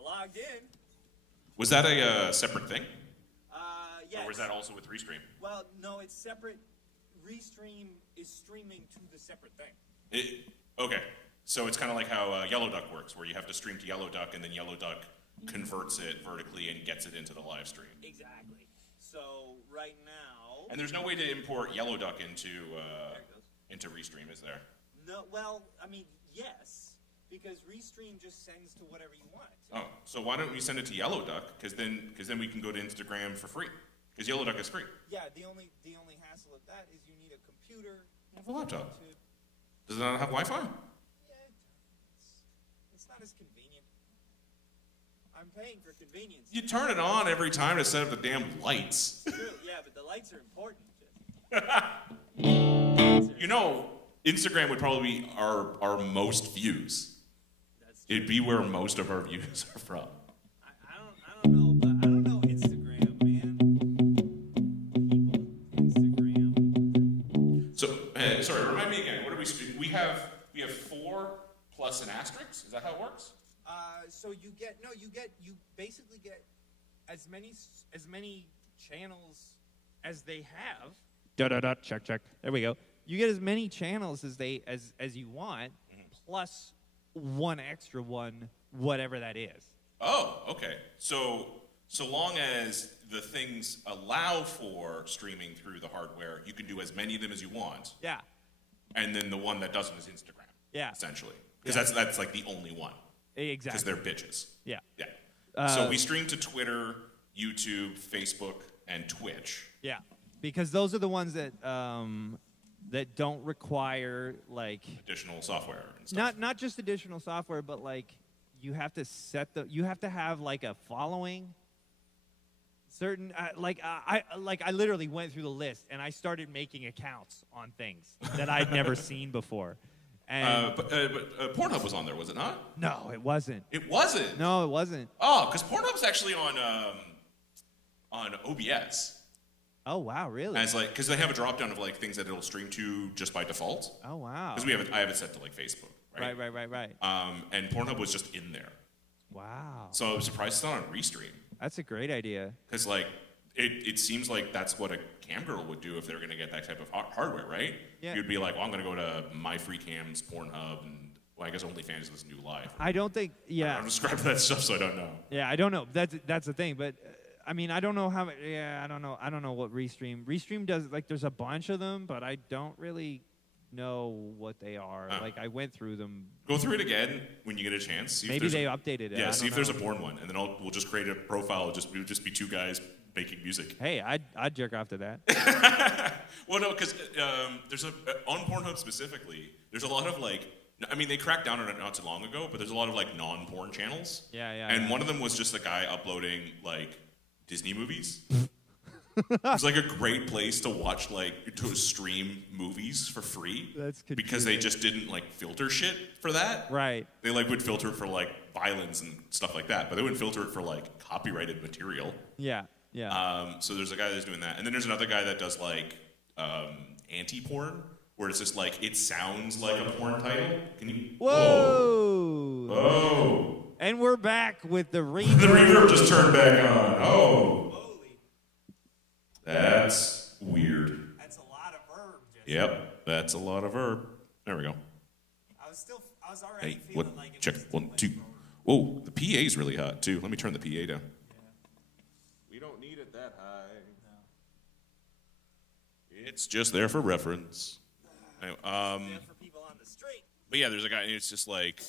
I logged in. Was that a separate thing? Yeah. Or was that also with Restream? Well, no, it's separate. Restream is streaming to the separate thing. Okay. So it's kind of like how Yellow Duck works, where you have to stream to Yellow Duck, and then Yellow Duck converts it vertically and gets it into the live stream. Exactly. So right now... And there's no way to import Yellow Duck into Restream, is there? No, well, I mean, yes, because Restream just sends to whatever you want. Oh, so why don't we send it to Yellow Duck? Because then we can go to Instagram for free. Because Yellow Duck is free. Yeah, the only hassle of that is you need a computer. You have a laptop. Does it not have Wi-Fi? Yeah, it's not as convenient. I'm paying for convenience. You turn it on every time to set up the damn lights. True, yeah, but the lights are important. You know, Instagram would probably be our most views. It'd be where most of our views are from. I don't know, but I don't know Instagram, man. Instagram. So, sorry, remind me again. What do we have 4 plus an asterisk. Is that how it works? So you basically get as many channels as they have. Check. There we go. You get as many channels as you want, plus one extra one, whatever that is. Oh, okay. So long as the things allow for streaming through the hardware, you can do as many of them as you want. Yeah. And then the one that doesn't is Instagram. Yeah. Essentially, because that's like the only one. Exactly. Because they're bitches. Yeah. Yeah. So we stream to Twitter, YouTube, Facebook, and Twitch. Yeah. Because those are the ones that that don't require like additional software and stuff. Not just additional software, but like you have to have like a following. Certain I literally went through the list and I started making accounts on things that I'd never seen before. And but Pornhub was on there, was it not? No, it wasn't. It wasn't? No, it wasn't. Oh, because Pornhub's actually on OBS. Oh wow, really? And it's like because they have a drop down of like things that it'll stream to just by default. Oh wow. Because I have it set to like Facebook, right? Right. And Pornhub was just in there. Wow. So I was surprised it's not on Restream. That's a great idea. Because like it seems like that's what a cam girl would do if they're gonna get that type of hardware, right? Yeah. You'd be like, well, I'm gonna go to My Free Cams, Pornhub, and well, I guess OnlyFans is new live. I don't think. Yeah. I'm describing that stuff, so I don't know. Yeah, I don't know. That's the thing, but. I mean, I don't know how. Yeah, I don't know. I don't know what Restream. Restream does. Like, there's a bunch of them, but I don't really know what they are. Like, I went through them. Go through it again when you get a chance. See Maybe they updated it. Yeah, see if there's a porn one, and then we'll just create a profile. It'll just be 2 guys making music. Hey, I'd jerk off to that. Well, no, because there's on Pornhub specifically. There's a lot of like. I mean, they cracked down on it not too long ago, but there's a lot of like non-porn channels. Yeah. And one of them was just a guy uploading like Disney movies. It was like a great place to watch, like, to stream movies for free. That's confusing. Because they just didn't, like, filter shit for that. Right. They, like, would filter it for, like, violence and stuff like that. But they wouldn't filter it for, like, copyrighted material. Yeah. So there's a guy that's doing that. And then there's another guy that does, like, anti-porn, where it's just, like, it sounds like a porn title. Can you... Whoa! Oh! And we're back with the reverb. The reverb just turned back on. Oh! That's weird. That's a lot of verb. Yep, that's a lot of verb. There we go. I was already Hey, feeling like it check was 1, 2. Whoa, the PA's really hot too. Let me turn the PA down. We don't need it that high. No. It's just there for reference. Anyway, For people on the street. but yeah, there's a guy. And it's just like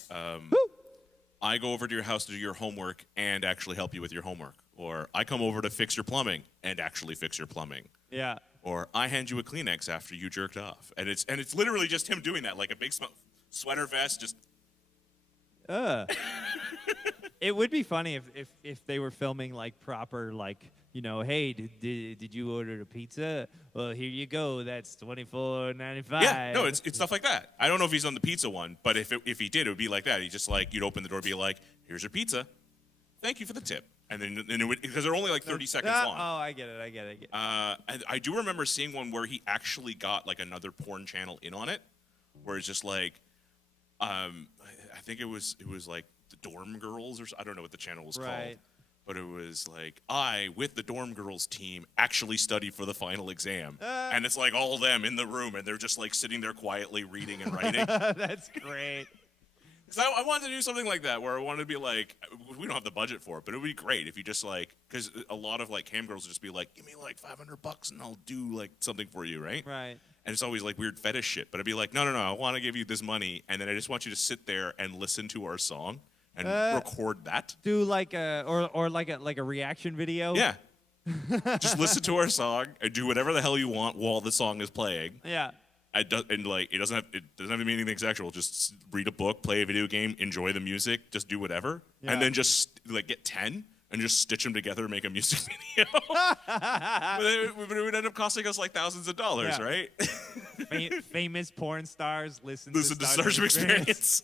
I go over to your house to do your homework and actually help you with your homework. Or I come over to fix your plumbing and actually fix your plumbing. Yeah. Or I hand you a Kleenex after you jerked off. And it's literally just him doing that, like a big sweater vest, just... It would be funny if they were filming like proper, like, you know, hey, did you order a pizza? Well, here you go. That's $24.95. Yeah, no, it's stuff like that. I don't know if he's on the pizza one, but if he did, it would be like that. He just like, you'd open the door and be like, here's your pizza. Thank you for the tip. And then it would, because they're only like 30 seconds long. Oh, I get it. I do remember seeing one where he actually got like another porn channel in on it, where it's just like, I think it was like Dorm Girls, or I don't know what the channel was called. Right. But it was like, I, with the Dorm Girls team, actually studied for the final exam. And it's like all them in the room, and they're just like sitting there quietly reading and writing. That's great. So I wanted to do something like that, where I wanted to be like, we don't have the budget for it, but it would be great if you just like, because a lot of like cam girls would just be like, give me like $500 and I'll do like something for you, right? Right. And it's always like weird fetish shit. But I'd be like, no, I want to give you this money, and then I just want you to sit there and listen to our song and record that. Do like a or like a reaction video. Yeah. Just listen to our song and do whatever the hell you want while the song is playing. Yeah. It doesn't have to be anything sexual. Just read a book, play a video game, enjoy the music, just do whatever, and then just like get 10 and just stitch them together and make a music video. but it would end up costing us like thousands of dollars, right? Famous porn stars listen to Starship Experience.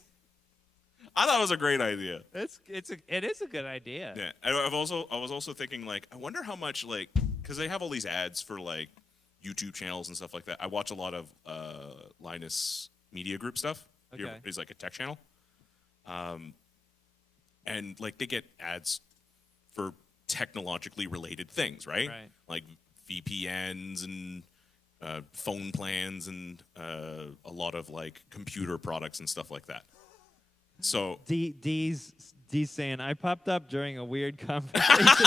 I thought it was a great idea. It is a good idea. Yeah, I was also thinking like, I wonder how much like, because they have all these ads for like YouTube channels and stuff like that. I watch a lot of Linus Media Group stuff. Okay. He's like a tech channel, and like they get ads for technologically related things, right? Right. Like VPNs and phone plans and a lot of like computer products and stuff like that. So D's saying I popped up during a weird conversation.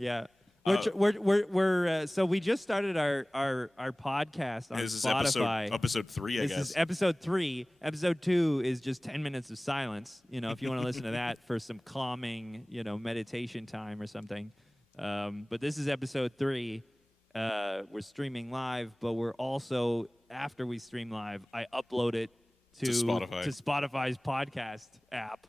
Yeah. We're so we just started our podcast on this is Spotify. episode 3, I guess. This is episode 3. Episode 2 is just 10 minutes of silence. You know, if you want to listen to that for some calming, meditation time or something. But this is episode 3. We're streaming live, but we're also, after we stream live, I upload it to Spotify's podcast app.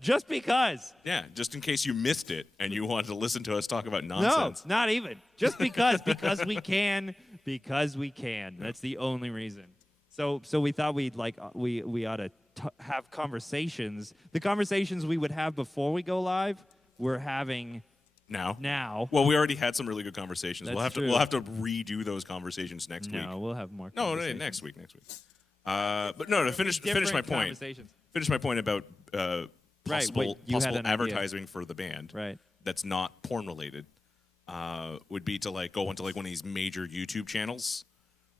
Just because. Yeah, just in case you missed it and you wanted to listen to us talk about nonsense. No, not even. Just because we can. Because we can. That's the only reason. So we thought we ought to have conversations. The conversations we would have before we go live, we're having now. Well, we already had some really good conversations. That's we'll have to redo those conversations next week. No, we'll have more. No, next week. But no, to finish my point. Finish my point about possible advertising for the band. Right. That's not porn related. Would be to like go into like one of these major YouTube channels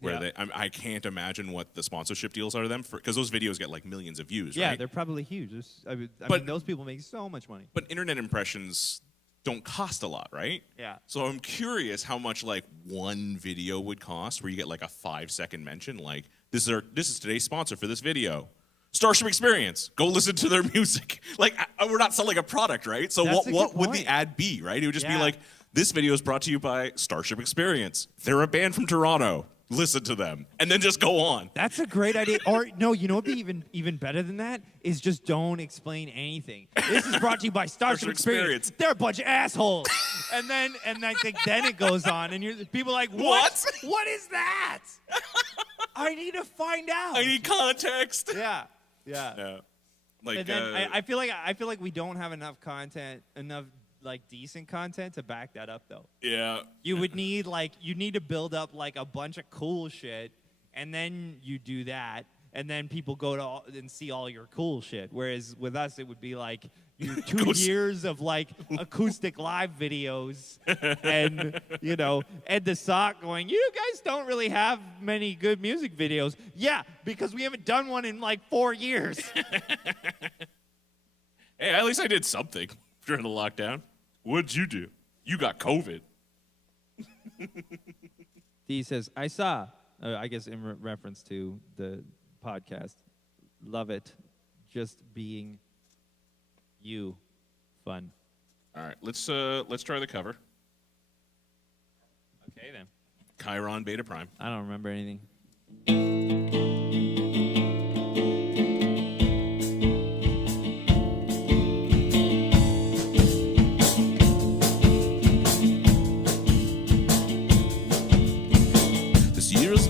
where I can't imagine what the sponsorship deals are to them, because those videos get like millions of views. Yeah, right? they're probably huge. I mean, those people make so much money. But internet impressions don't cost a lot, right? Yeah. So I'm curious how much like one video would cost, where you get like a 5-second mention, like this is today's sponsor for this video, Starship Experience. Go listen to their music. Like we're not selling a product, right? So what would the ad be, right? It would just be like, this video is brought to you by Starship Experience. They're a band from Toronto. Listen to them, and then just go on. That's a great idea. Or no, you know what would be even better than that is just don't explain anything. This is brought to you by Starship Experience. They're a bunch of assholes. and I think then it goes on, and people are like, what? What is that? I need to find out. I need context. Yeah. Like, and then I feel like we don't have enough content, enough like decent content to back that up though. Yeah. You would need you need to build up like a bunch of cool shit, and then you do that, and then people go and see all your cool shit. Whereas with us, it would be like your 2 years of like acoustic live videos, and Ed the Sock going, you guys don't really have many good music videos. Yeah, because we haven't done one in like 4 years. Hey, at least I did something during the lockdown. What'd you do? You got COVID. He says, I saw, I guess in reference to the podcast, love it, just being you, fun. All right, let's try the cover. Okay, then. Chiron Beta Prime. I don't remember anything.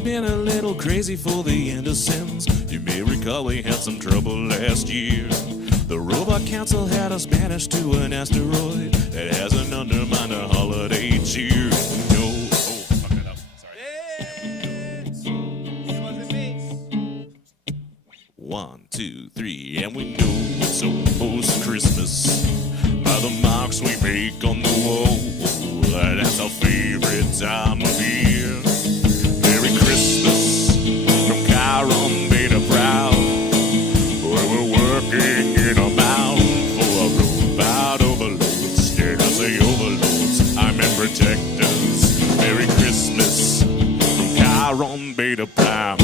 Been a little crazy for the Andersons. You may recall we had some trouble last year. The robot council had us banished to an asteroid that hasn't undermined the holiday cheer. No. Oh, I fucked it up. Sorry. It wasn't me. 1, 2, 3, and we know it's almost Christmas by the marks we make on the wall. That's our favorite time of year. Merry Christmas from Chiron Beta Proud, where we're working in a mound for a robot overloads. Dare I say overloads? I'm in protectors. Merry Christmas from Chiron Beta Proud.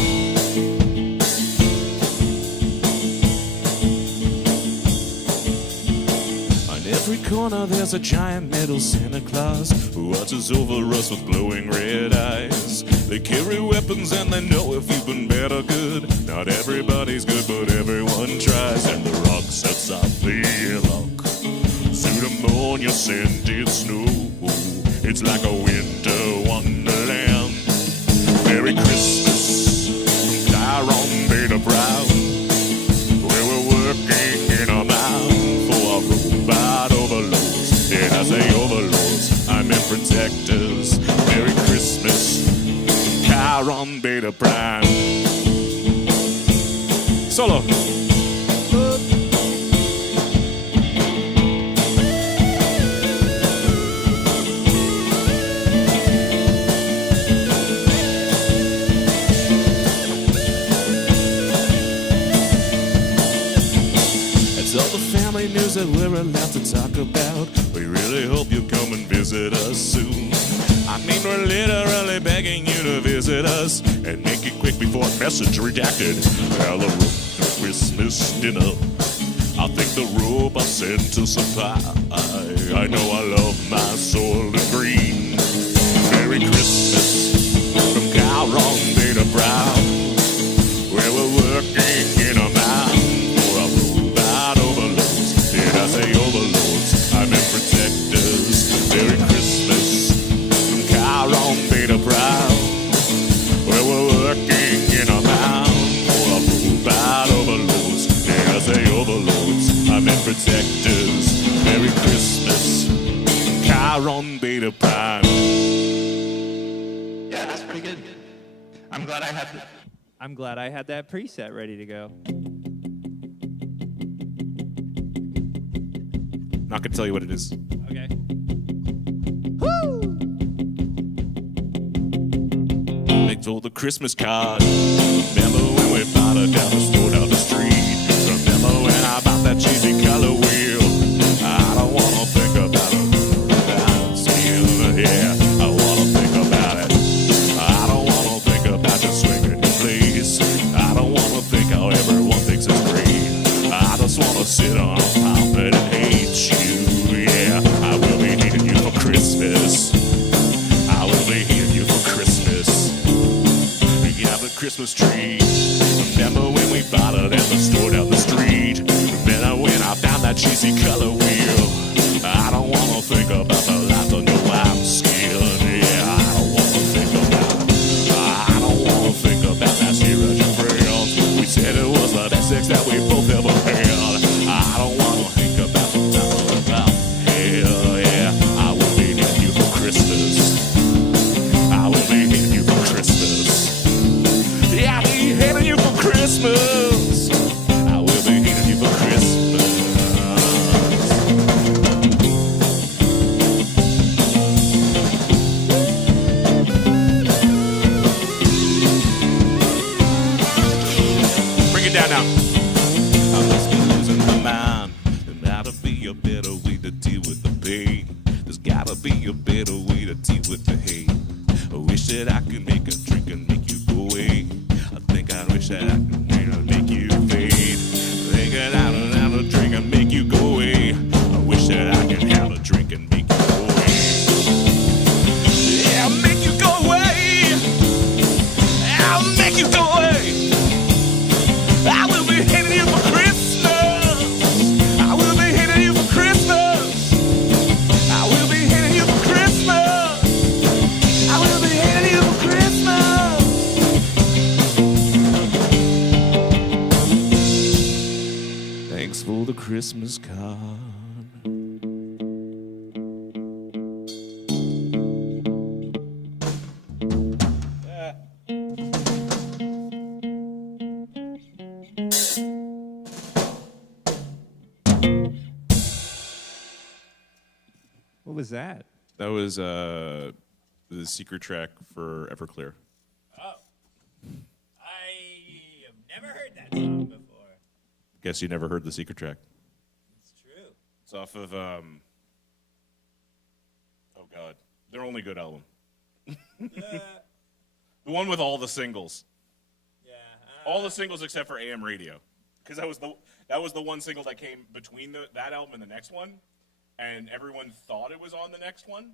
Every corner there's a giant metal Santa Claus who watches over us with glowing red eyes. They carry weapons and they know if you've been bad or good. Not everybody's good, but everyone tries. And the rock sets off the airlock. Pseudomonia scented snow. It's like a winter wonderland. Merry Christmas from Chiron Beta Proud, where we're working in a mound for a robot overloads. Yeah, I say overloads, I'm in protectors. Merry Christmas from Chiron Beta Prime. Solo. News that we're allowed to talk about. We really hope you come and visit us soon. I mean, we're literally begging you to visit us and make it quick before message redacted. Hello, Christmas dinner. I think the robot sent us a pie. I know I love my soil and green. Merry Christmas from Chiron Beta Proud, where we're working in a mound for a robot overloads. Did I say overloads? I'm in protectors. Merry Christmas from Chiron Beta Proud, where we're working in a mound for a robot overloads. Did I say overloads? I'm in protectors. Merry Christmas from Chiron Beta Prime. Yeah, that's pretty good. I'm glad I had that preset ready to go. Not gonna tell you what it is. Okay. Thanks for the Christmas card. Remember when we bought it down the store, down the street? Remember when I bought that cheesy color wheel? I don't wanna think about it. Yeah, I wanna think about it. I don't wanna think about just swinging the place. I don't wanna think how everyone thinks it's great. I just wanna sit on a carpet and hate you. Yeah, I will be hating you for Christmas. I will be hating you for Christmas. You have the Christmas tree. Remember when we bought it at the store down the street? Remember when I found that cheesy color wheel? I don't wanna think about the life on your wife's skin. Yeah, I don't wanna think about it. I don't wanna think about that serious friends. We said it was the best sex that we both ever had. I don't wanna think about the time about hell. Yeah, I will be hitting you for Christmas. I will be hitting you for Christmas. Yeah, I'll be hitting you for Christmas. I will be hitting you for Christmas. Bring it down now. I must be losing my mind. There gotta be a better way to deal with the pain. There's gotta be a better way to deal with the hate. I wish that I could make a drink and make you go away. I wish that I could make you fade. Think that I don't have a drink and make you go away. I wish that I could have a drink and make you go away. Yeah, I'll make you go away. I'll make you go away. I will be hitting you for Christmas. I will be hitting you for Christmas. I will be hitting you for Christmas. I will be hitting you for Christmas. Thanks for the Christmas card. was that? That was the secret track for Everclear. Oh. I have never heard that song before. Guess you never heard the secret track. It's true. It's off of oh god, their only good album. Yeah. The one with all the singles. Yeah. All the singles except for AM Radio, because that was the one single that came between that album and the next one, and everyone thought it was on the next one.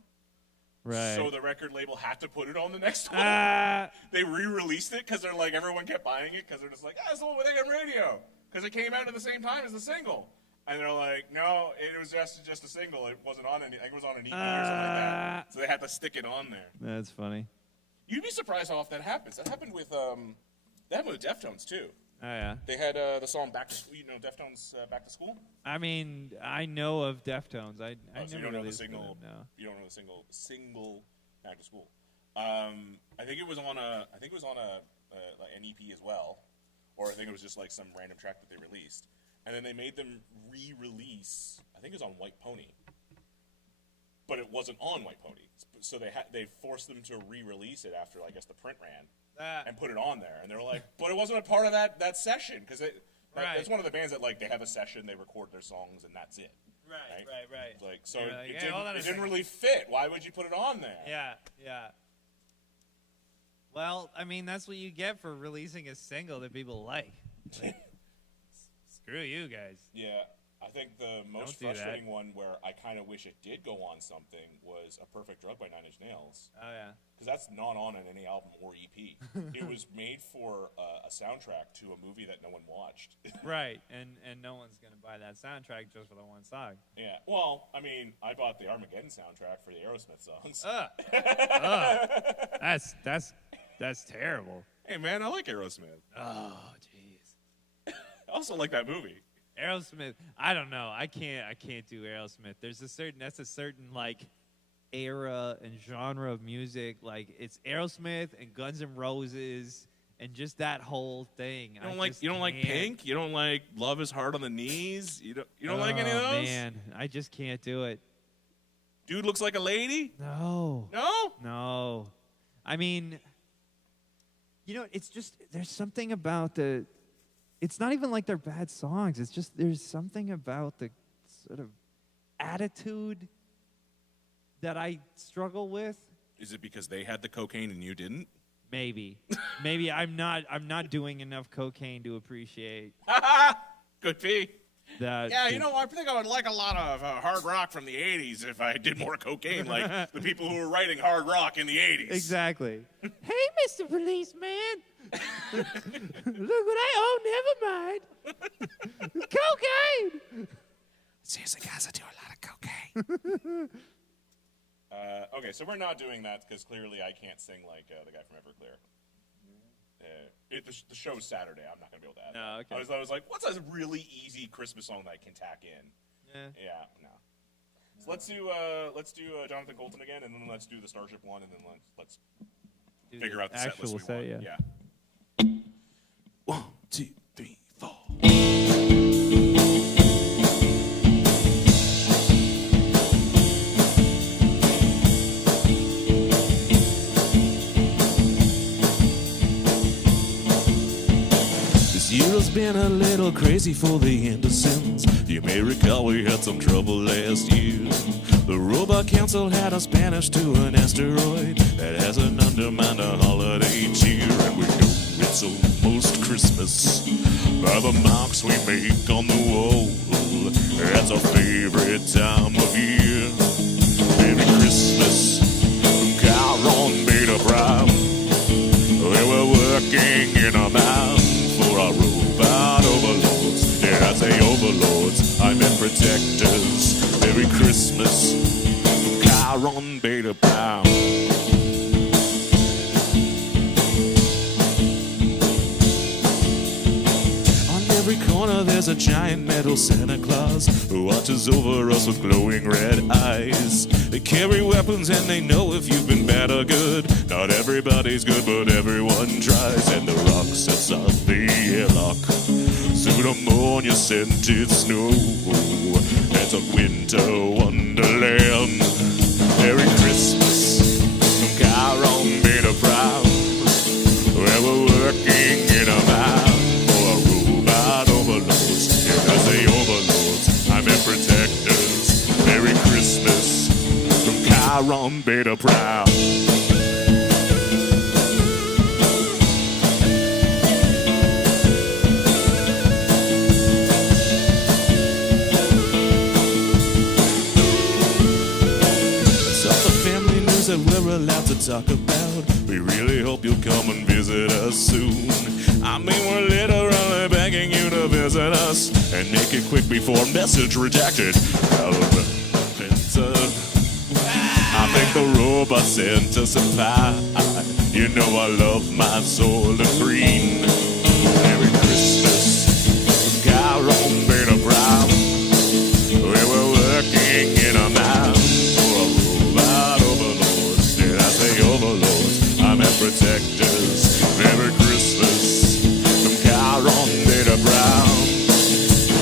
Right. So the record label had to put it on the next one. Ah. They re-released it because they're like, everyone kept buying it because they're just like, it's the one with AM Radio because it came out at the same time as the single. And they're like, no, it was just a single. It wasn't on any. I think it was on an EP or something like that. So they had to stick it on there. That's funny. You'd be surprised how often that happens. That happened with Deftones too. Oh yeah. They had the song "Back to School." You know Deftones "Back to School." I mean, I know of Deftones. I So never you don't know really the single. listened to them, You don't know the single "Back to School." I think it was on a. I think it was on an EP as well, or I think it was just like some random track that they released, and then they made them re-release. I think it was on White Pony, but it wasn't on White Pony. So they forced them to re-release it after I guess the print ran. And put it on there, and they were like, "But it wasn't a part of that session because it's one of the bands that like they have a session, they record their songs, and that's it." Right. Like so, You're like, it "Hey, hold on a didn't second." really fit. Why would you put it on there? Yeah. Well, I mean, that's what you get for releasing a single that people like. Screw you guys. Yeah, I think the most Don't do that. frustrating one where I kind of wish it did go on something was "A Perfect Drug" by 9 Inch Nails. Oh yeah. Because that's not on any album or EP. It was made for a soundtrack to a movie that no one watched. Right, and no one's gonna buy that soundtrack just for the one song. Yeah. Well, I mean, I bought the Armageddon soundtrack for the Aerosmith songs. That's terrible. Hey man, I like Aerosmith. Oh jeez. I also like that movie. Aerosmith. I don't know. I can't do Aerosmith. That's a certain like era and genre of music. Like it's Aerosmith and Guns N' Roses and just that whole thing. You don't like Pink? You don't like Love Is Hard on the Knees? You don't like any of those? Oh man, I just can't do it. Dude Looks Like a Lady? No. No? I mean, it's just there's something about it's not even like they're bad songs. It's just there's something about the sort of attitude that I struggle with. Is it because they had the cocaine and you didn't? Maybe I'm not doing enough cocaine to appreciate Could be. that. Yeah, I think I would like a lot of hard rock from the 80s if I did more cocaine, like the people who were writing hard rock in the 80s. Exactly. Hey, Mr. Policeman. Look what I own. Never mind. Cocaine. Seriously, guys, I do a lot of cocaine. Okay, so we're not doing that because clearly I can't sing like the guy from Everclear. The show's Saturday. I'm not going to be able to add that. No, okay. I was like, what's a really easy Christmas song that I can tack in? Yeah. No. So let's do Jonathan Colton again, and then let's do the Starship one, and then let's Do figure the out the set actual list we set, want. yeah. 1, 2, 3, 4. This year has been a little crazy for the Andersons. You may recall we had some trouble last year. The Robot Council had us banished to an asteroid that hasn't undermined a holiday cheer. And we know it's almost Christmas by the marks we make on the wall. That's our favorite time of year. Merry Christmas from Chiron Beta Prime. We were working in a mine for our robot overlords. Yeah, I say overlords, I meant protectors. Merry Christmas from Chiron Beta Prime. On every corner there's a giant metal Santa Claus who watches over us with glowing red eyes. They carry weapons and they know if you've been bad or good. Not everybody's good, but everyone tries. And the rock sets up the airlock. Pseudomonia scented snow. It's a winter wonderland. Chiron Beta Proud. That we're allowed to talk about. We really hope you'll come and visit us soon. I mean, we're literally begging you to visit us and make it quick before message redacted. I think the robot sent us a pie. You know I love my soul of green. Merry Christmas from Chiron Beta Proud. We were working in a mine for a robot overlords. Did I say overlords? I meant protectors. Merry Christmas from Chiron Beta Proud.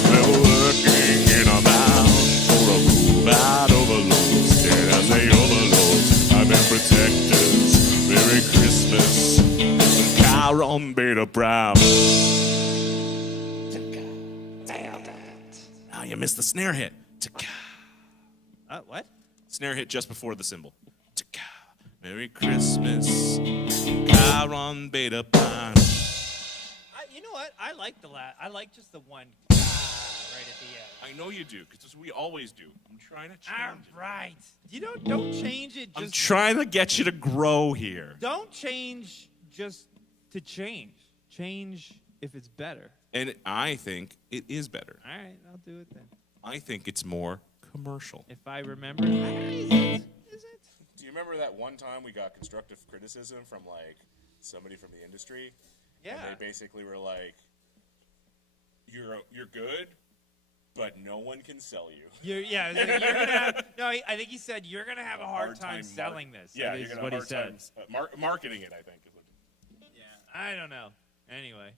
We were working in a mine for a robot overlords. Did I say overlords? I meant protectors. Merry Christmas from Chiron Beta Proud. Oh, you missed the snare hit. What? Snare hit just before the cymbal. Merry Christmas, Chiron Beta Proud. You know what? I like I like just the one right at the end. I know you do, because we always do. I'm trying to change All it. right. You don't change it. I'm Just trying to get you to grow here. don't change just to change. Change if it's better. And I think it is better. All right, I'll do it then. I think it's more commercial. If I remember. Is it? Do you remember that one time we got constructive criticism from like somebody from the industry? Yeah. And they basically were like, "You're good, but no one can sell you." You're gonna have. No, I think he said you're gonna have a hard time selling this. Yeah, is you're gonna what have he a hard said. time marketing it. I think. Yeah, I don't know. Anyway,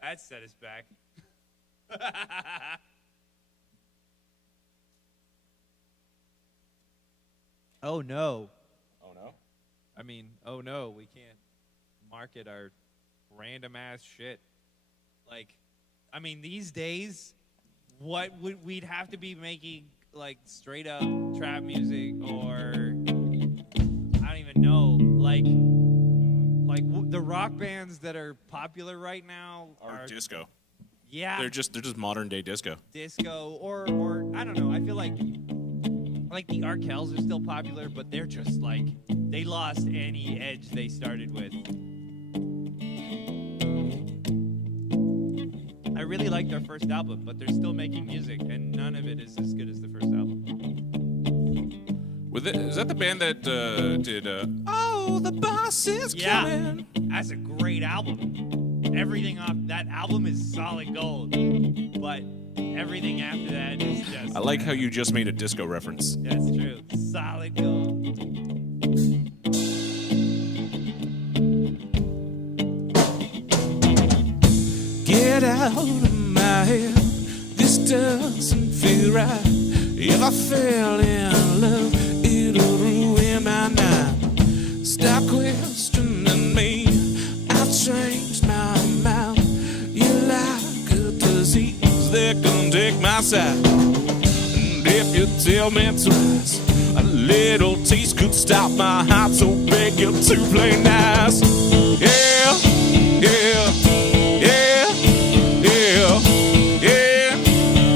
that set us back. Oh no. Oh no. I mean, oh no, we can't market our random ass shit. Like, I mean, these days, we'd have to be making like straight up trap music, or I don't even know, like the rock bands that are popular right now Or disco. Yeah, They're just modern day disco. disco, or I don't know. I feel like the Arkells are still popular, but they're just like they lost any edge they started with. I really liked their first album, but they're still making music, and none of it is as good as the first album. Is that the band that did Oh, the Boss is Coming? That's a great album. Everything off that album is solid gold, but everything after that is just. I like how you just made a disco reference. That's true. Solid gold. Get out of my head. This doesn't feel right. If I fell in love, it'll ruin my night. Stop questioning me. I've changed my mind. You're like a disease that can take my side. And if you tell me twice, a little taste could stop my heart. So beg you to play nice. Yeah, yeah, yeah. Yeah, yeah,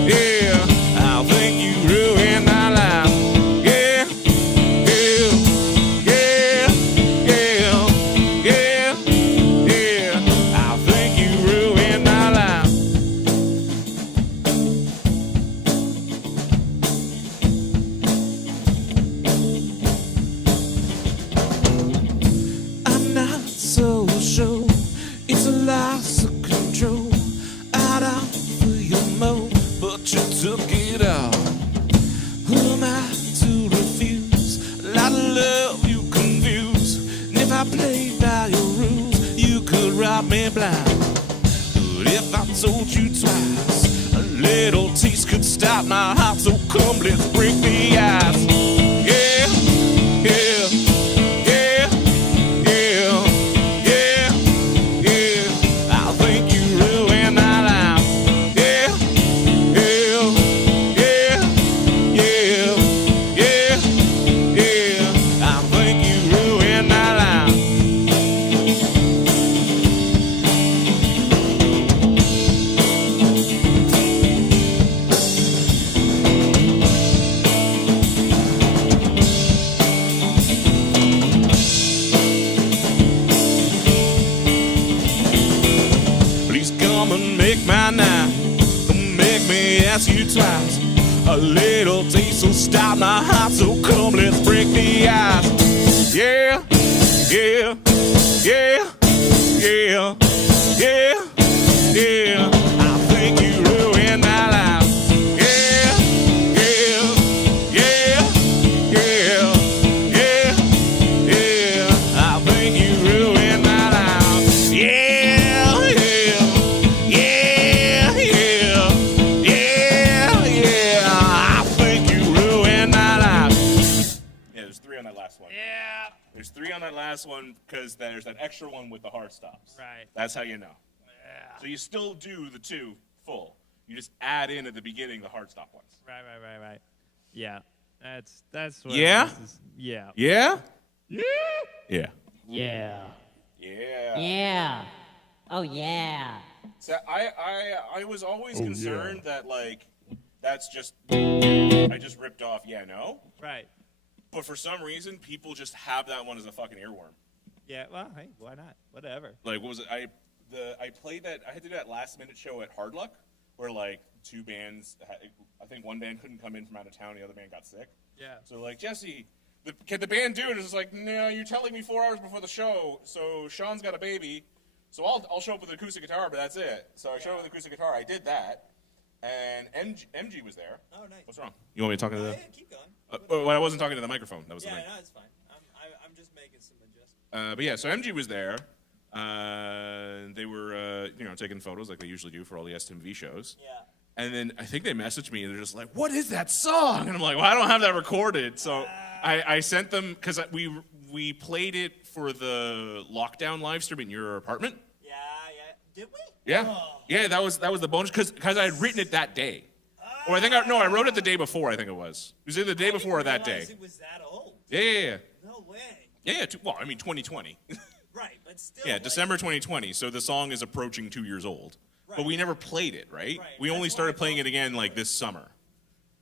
yeah. I think you ruined my life. Yeah, yeah, yeah, yeah, yeah, yeah. I think you ruined my life. I'm not so sure. It's a loss of control. I'd offer you more, but you took it all. Who am I to refuse? A lot of love you confuse. And if I played by your rules, you could rob me blind. But if I told you twice, a little taste could stop my heart. So come, let's break the ice. Yeah, yeah, yeah, yeah, yeah, yeah. I think you ruined my life. Yeah, yeah, yeah, yeah, yeah, come and make my night. Don't make me ask you twice. A little taste will stop my heart, so come, let's break the ice. Yeah, yeah, yeah, yeah, yeah, yeah. I think you ruined my life. Yeah, yeah, yeah, yeah, yeah, yeah. I think you ruined my life. Yeah, yeah, yeah, yeah, yeah, yeah. I think you ruined my life. Yeah, there's 3 on that last one. Yeah. There's 3 on that last one because there's that extra one with the hard stops. Right. That's how you know. Yeah. So you still do the 2 full. You just add in at the beginning the hard stop ones. Right. Yeah. That's what Yeah? this is. Yeah. Yeah? Yeah. Yeah. Yeah. Yeah. Oh, yeah. So I was always concerned that, like, that's just, I just ripped off yeah, no. Right. But for some reason, people just have that one as a fucking earworm. Yeah. Well, hey, why not? Whatever. Like, what was it? I played that, I had to do that last minute show at Hard Luck, where, like, 2 bands, I think one band couldn't come in from out of town, the other band got sick. Yeah. So, like, Jesse, can the band do it? It's like, no, you're telling me 4 hours before the show, so Sean's got a baby, so I'll show up with an acoustic guitar, but that's it. So I showed up with an acoustic guitar, I did that, and MG was there. Oh, nice. What's wrong? You want me to talk to the... Yeah, keep going. Well, I wasn't talking to the microphone. That was the Yeah, mic. no, it's fine. I'm just making some adjustments. But yeah, so MG was there. They were, taking photos like they usually do for all the STMV shows. Yeah. And then I think they messaged me, and they're just like, "What is that song?" And I'm like, "Well, I don't have that recorded." So I sent them, because we played it for the lockdown live stream in your apartment. Yeah. Did we? Yeah, Oh. yeah, that was the bonus, because I had written it that day. Or I wrote it the day before. I think it was. It was either the day before or that day. It was that old. Yeah. No way. Yeah. 2020. Right, but still. Yeah, like, December 2020. So the song is approaching 2 years old. But Right. we never played it, right? Right. We only That's started why I playing felt it again it like this summer.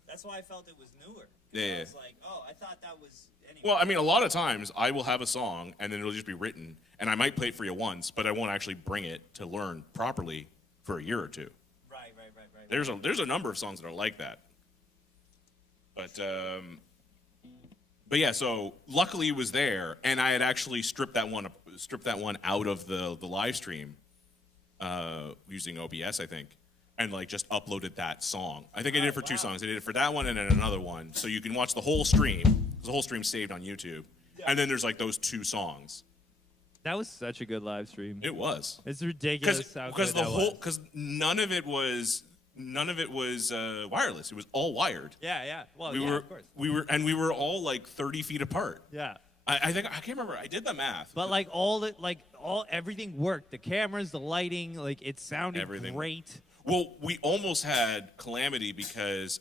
That's why I felt it was newer. Yeah. I was like, oh, I thought that was. Anyway. Well, I mean, a lot of times I will have a song and then it'll just be written, and I might play it for you once, but I won't actually bring it to learn properly for a year or 2. Right. There's a number of songs that are like that. But yeah, so luckily it was there, and I had actually stripped that one out of the live stream using OBS, I think, and like just uploaded that song. I think I did it for 2 songs. I did it for that one and then another one, so you can watch the whole stream. The whole stream's saved on YouTube, and then there's like those 2 songs. That was such a good live stream. It was It's ridiculous how because good the that whole was. because none of it was wireless. It was all wired. Yeah. Well, We yeah, were of course. we were all like 30 feet apart. Yeah. I think I can't remember. I did the math. But like everything worked. The cameras, the lighting, like it sounded Everything. great. Well, we almost had calamity because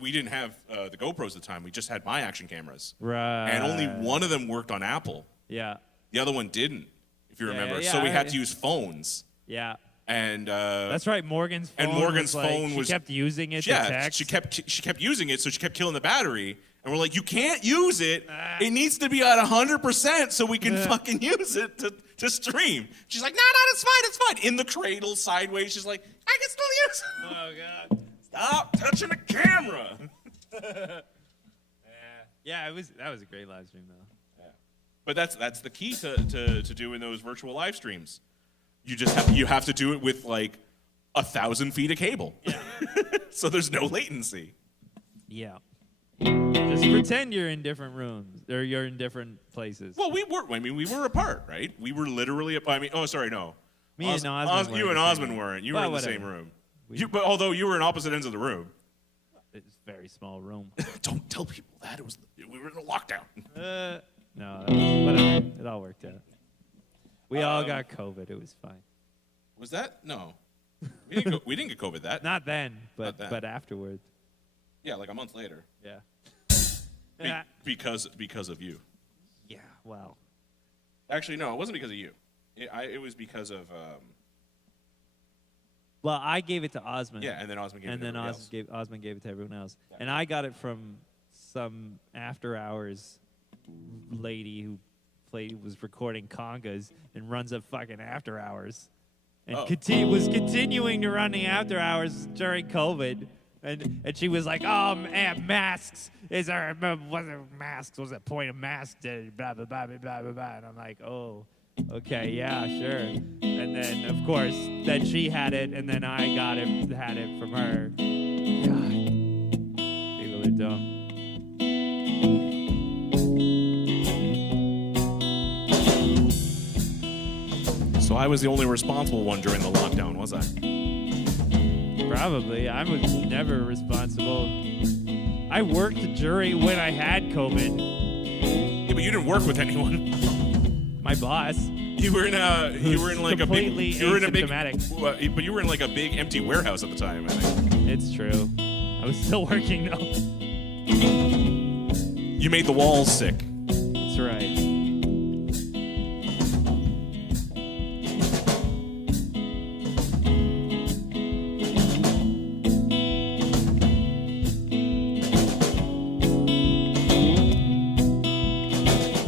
we didn't have the GoPros at the time. We just had my action cameras, Right. and only one of them worked on Apple. Yeah. The other one didn't, if you remember. yeah, So we had I- to use phones, Yeah. and That's right. Morgan's phone. and Morgan's was like, phone she was kept using it to yeah, text. she kept using it, so she kept killing the battery. And we're like, you can't use it. It needs to be at 100% so we can fucking use it to stream. She's like, no, it's fine. In the cradle, sideways. She's like, I can still use it. Oh god. Stop touching the camera. Yeah. That was a great live stream though. But that's the key to doing those virtual live streams. You have to do it with like 1,000 feet of cable. Yeah. So there's no latency. Yeah. Just pretend you're in different rooms or you're in different places. Well, we were apart, right? We were literally. Oh, sorry, no. Me and Osmond weren't you and the same Osmond room. weren't. You Well, were in the whatever. same room. We- But although you were in opposite ends of the room. It's a very small room. Don't tell people that. We were in a lockdown. No, whatever. It all worked out. We all got COVID. It was fine. Was that? No. We didn't get COVID that. Not then, Not then. but afterwards. Yeah, like a month later. Yeah. Because of you. Yeah. Wow. Actually, no, it wasn't because of you. It was because of. Well, I gave it to Osmond. Yeah, and then Osmond gave it and to then everybody else. Osmond gave it to everyone else. And I got it from some after hours lady who was recording congas and runs a fucking after hours. and Oh. was continuing to run the after hours during COVID. And she was like, oh, man, masks. Is there, was there masks? What's the point of masks? Blah, blah, blah, blah, blah, blah, blah. And I'm like, oh, okay, yeah, sure. And then, of course, then she had it, and then I had it from her. God, people are dumb. So I was the only responsible one during the lockdown, was I? Probably. I was never responsible. I worked during when I had COVID. Yeah, but you didn't work with anyone. My boss. You were in like a big, completely you were in a big, asymptomatic. but you were in like a big empty warehouse at the time, I think. It's true. I was still working though. You made the walls sick. That's right.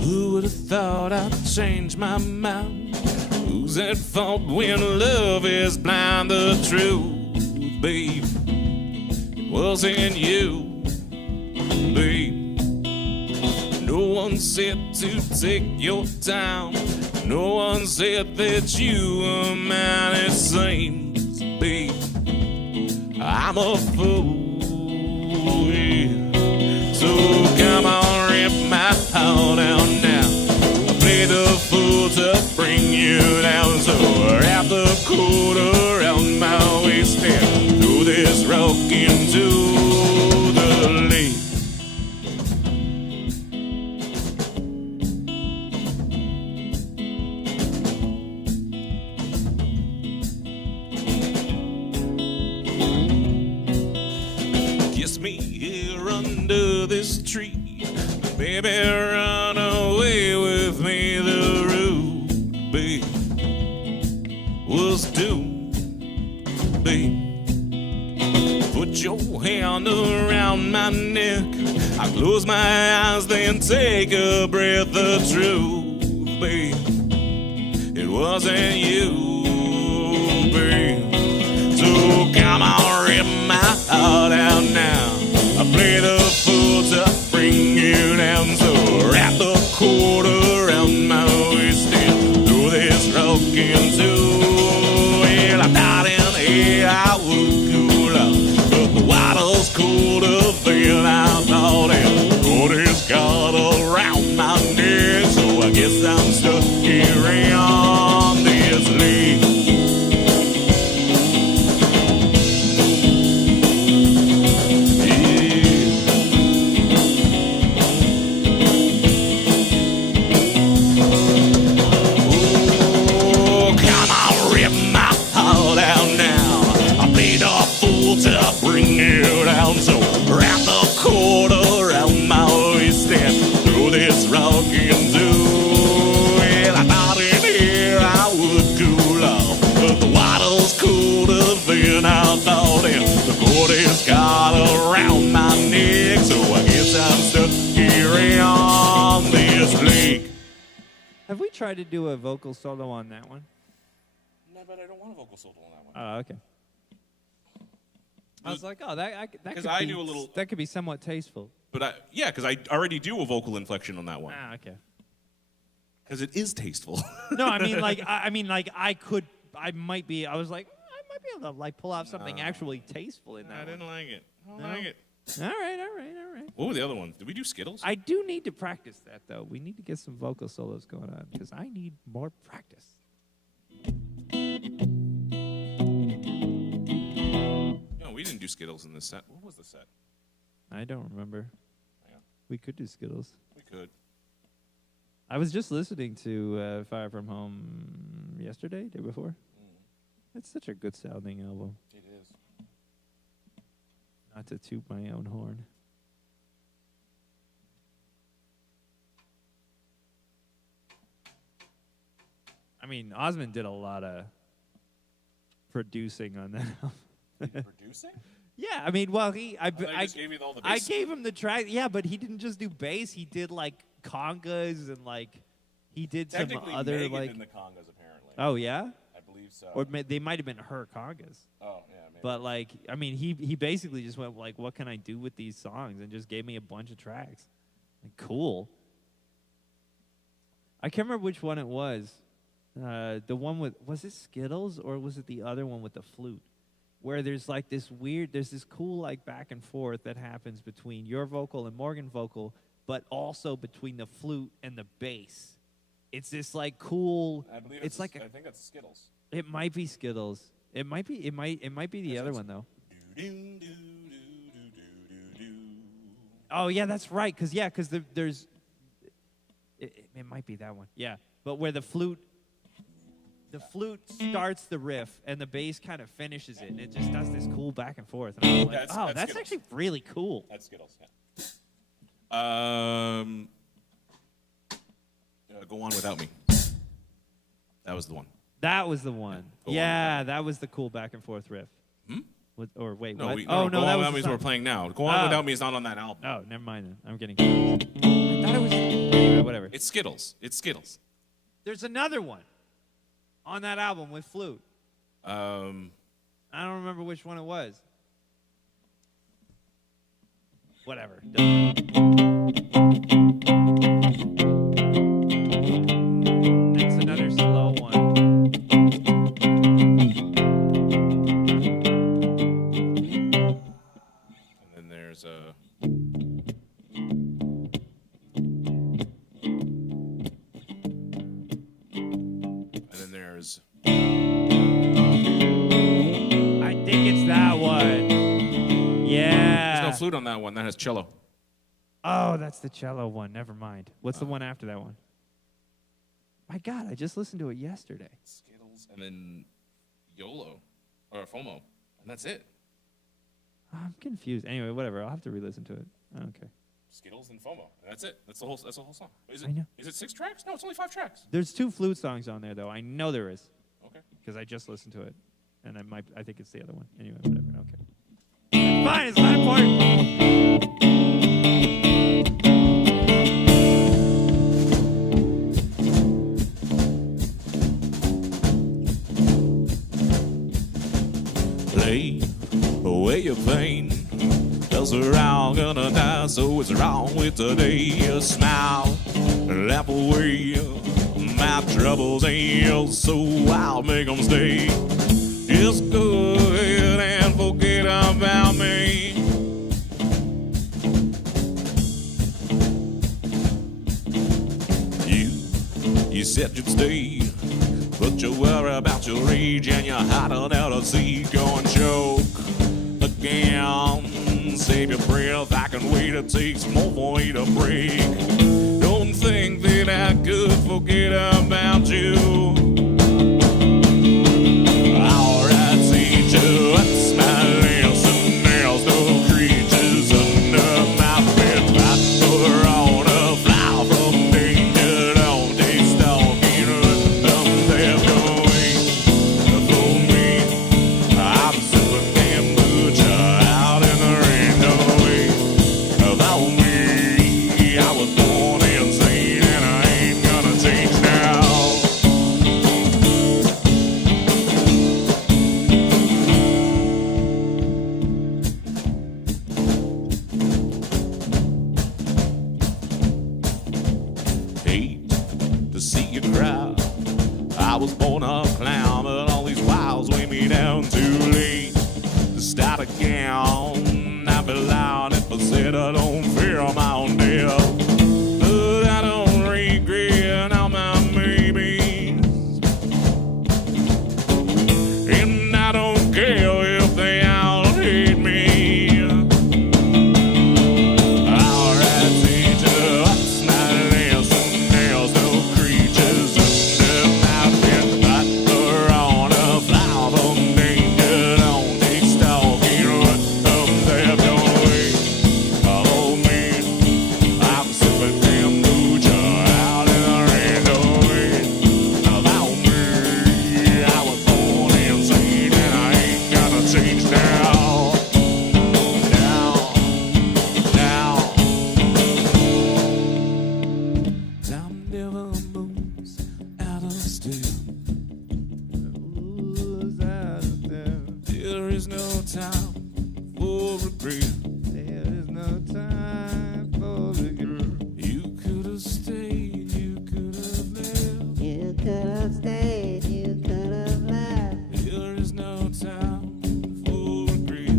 Who would have thought I'd change my mind? Who's at fault when love is blind? The truth, babe, it wasn't you, babe. No one said to take your time. No one said that you were mine. It seems, babe, I'm a fool, yeah. So come on, rip my heart out now. Play the fool to bring you down. So wrap the cord around my waist and throw this rock into the lake. Kiss me here under this tree. Baby, run away with me. The road, babe, was doomed, babe. Put your hand around my neck. I close my eyes, then take a breath. The truth, babe, it wasn't you, babe. So come on, rip my heart out now. I play the fool to bring you down. So wrap the cord around my waist and throw this rock into. Well, I thought in here I would cool off, but the water's colder than I thought. And the cord is got around my neck, so I guess I'm stuck here on this lake. To bring it down, so wrap the cord around my waist and throw this rock into. Well, I thought in here I would cool off, but the water's colder than I thought, and the cord is got around my neck, so I guess I'm stuck here on this lake. Have we tried to do a vocal solo on that one? No, but I don't want a vocal solo on that one. Oh, okay. I was like, oh, that could 'Cause be, I do a little- that could be somewhat tasteful. But yeah, because I already do a vocal inflection on that one. Ah, okay. Because it is tasteful. No, I mean like I might be able to like pull off something actually tasteful in that. I didn't like it. I don't No? like it. All right. What were the other ones? Did we do Skittles? I do need to practice that though. We need to get some vocal solos going on because I need more practice. No, we didn't do Skittles in this set. What was the set? I don't remember. Yeah. We could do Skittles. We could. I was just listening to Fire From Home yesterday, day before. It's such a good sounding album. It is. Not to toot my own horn. I mean, Osmond did a lot of producing on that album. Producing? Yeah, I mean, well, I just gave you all the I bass. gave him the track. Yeah, but he didn't just do bass. He did like congas and like he did some Technically, other Megan like. did the congas apparently. Oh yeah. I believe so. Or they might have been her congas. Oh, yeah, maybe. But, like, I mean, he basically just went, like, what can I do with these songs? And just gave me a bunch of tracks. Like, cool. I can't remember which one it was. The one with, was it Skittles or was it the other one with the flute? Where there's, like, there's this cool, like, back and forth that happens between your vocal and Morgan's vocal, but also between the flute and the bass. It's this, like, cool. I believe it's like I think that's Skittles. It might be Skittles. It might be the other one though. Oh yeah, that's right. Cause there's. It might be that one. Yeah, but where the flute starts the riff and the bass kind of finishes it, and it just does this cool back and forth. And I was like, That's that's actually really cool. That's Skittles. Yeah. Go On Without Me. That was the one. That was the one. Yeah. That was the cool back and forth riff. Or wait, No, what? no, Oh no, Go that On was Without the Me is song. we're playing now. Go On Without Me is not on that album. Oh, never mind then. I'm getting confused. I thought it was. Anyway, whatever. It's Skittles. It's Skittles. There's another one on that album with flute. Um, I don't remember which one it was. Whatever. It's another slow one. and then there's a. And then there's. I think it's that one. Yeah. There's no flute on that one. That has cello. Oh, that's the cello one. Never mind. What's the one after that one? My God, I just listened to it yesterday. Skittles, and then YOLO, or FOMO, and that's it. I'm confused. Anyway, whatever. I'll have to re-listen to it. I don't care. Skittles and FOMO, and that's it. That's the whole song. Is it? I know. Is it 6 tracks? No, it's only 5 tracks. There's 2 flute songs on there, though. I know there is Okay. because I just listened to it, and I think it's the other one. Anyway, whatever. Okay. Fine. It's not important. Play away your pain, 'cause we're all gonna die, so it's wrong with today. Smile, laugh away my troubles ain't yours, so I'll make them stay. Just go ahead and forget about me. You said you'd stay, but you worry about your age and you're hiding out of sea. Go and choke again. Save your breath, I can wait. It takes more for me to break. Don't think that I could forget about you. Alright, teacher, what's my lesson? There's no creatures under my bed. I put on a fly from danger. Don't take stalking, I'm there going for me. I'm sipping kombucha out in the rain. No way about me. I was born insane and I ain't gonna change now. Hate to see you cry. I was born a clown, but all these wiles weigh me down too late to start again. I'd be lying if I said I don't fear my own death, but I don't regret all my maybes, and I don't care if they all hate me. Alright, teacher, what's my lesson? There's no creatures under my bed. I run a fly from danger. Don't take stalking, run is no time for regret. There is no time for regret. You could have stayed, you could have left. You could have stayed, you could have left. There is no time for regrets.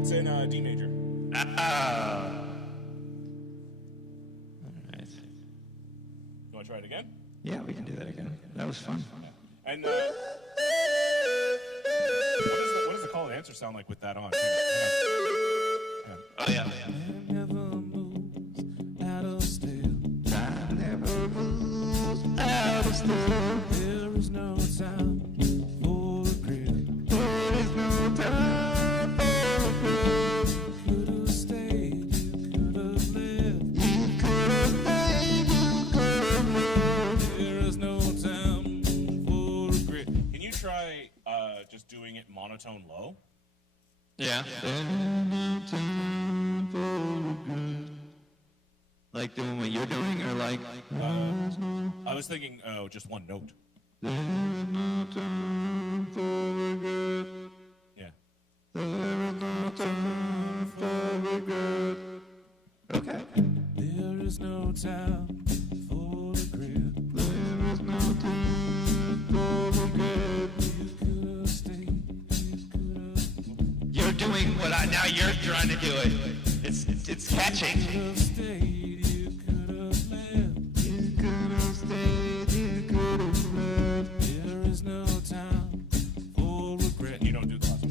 It's in D major. All right. You want to try it again? Yeah, we can do that again. That was fun. And what does the call and answer sound like with that on? Hang on. Time never moves out of step. Time never moves out of step. There is no time for regret. There is no time for regret. Could have stayed, you could have left. You could have stayed, you could have left. There is no time for regret. Can you try just doing it monotone low? Yeah. There is no time for regret. Like doing what you're doing, or like I was thinking, just one note. there is no time for regret. Yeah. There is no time for regret. Okay. There is no time for regret. There is no time for regret. You could have stayed, you could have. You're doing what now you're trying to do it. It's catching. Have stayed, you could have left. You could have stayed, you could have left. There is no time for regret. You don't do the last one.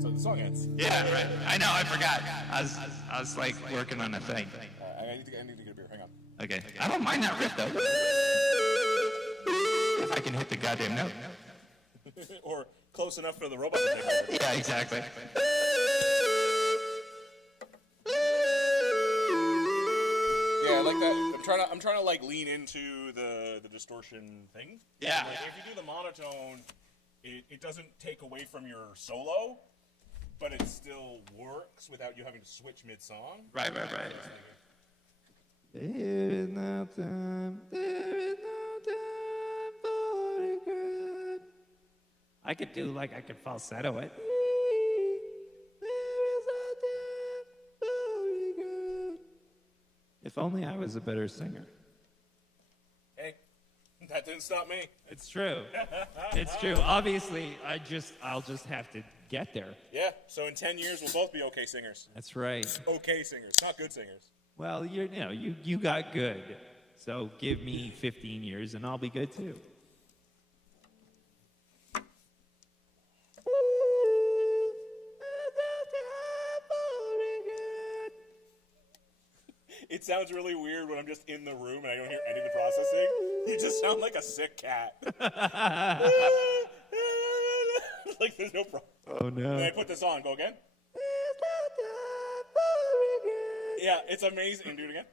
So the song ends. Yeah, right. I know. I forgot. I was like working on a thing. I need to get a beer. Hang on. Okay. I don't mind that riff though. If I can hit the goddamn note. Or close enough for the robot to take over. Yeah, exactly. Yeah, I like that. I'm trying to like lean into the distortion thing. Yeah. Like, if you do the monotone, it doesn't take away from your solo, but it still works without you having to switch mid-song. Right. There is no time. There is no time for regret. I could do like I could falsetto it. There is no time for regret. If only I was a better singer. Hey, that didn't stop me. It's true. It's true. Obviously, I'll just have to get there. Yeah, so in 10 years, we'll both be okay singers. That's right. Okay singers, not good singers. Well, you got good. So give me 15 years and I'll be good too. It sounds really weird when I'm just in the room and I don't hear any of the processing. You just sound like a sick cat. Like there's no problem. Oh no. Then I put this on. Go again. Yeah, it's amazing. Do it again.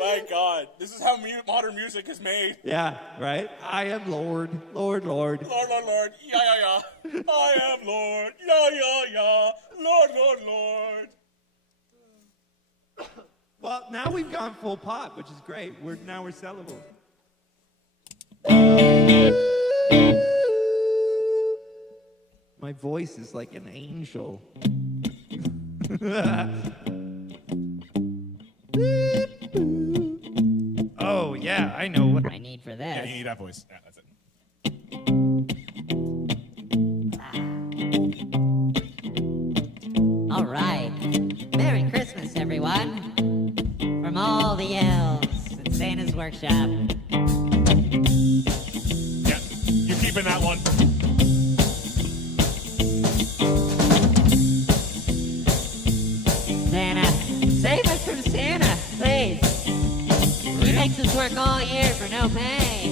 My God, this is how modern music is made. Yeah, right? I am Lord, Lord, Lord. Lord, Lord, Lord, yeah, yeah, yeah. I am Lord, yeah, yeah, yeah. Lord, Lord, Lord. Well, now we've gone full pop, which is great. Now we're sellable. My voice is like an angel. Oh, yeah, I know what I need for Yeah, this. you need that voice. Yeah, that's it. All right. Merry Christmas, everyone. From all the elves at Santa's workshop. Yeah, you're keeping that one. Santa, save us from Santa, please. He makes us work all year for no pay.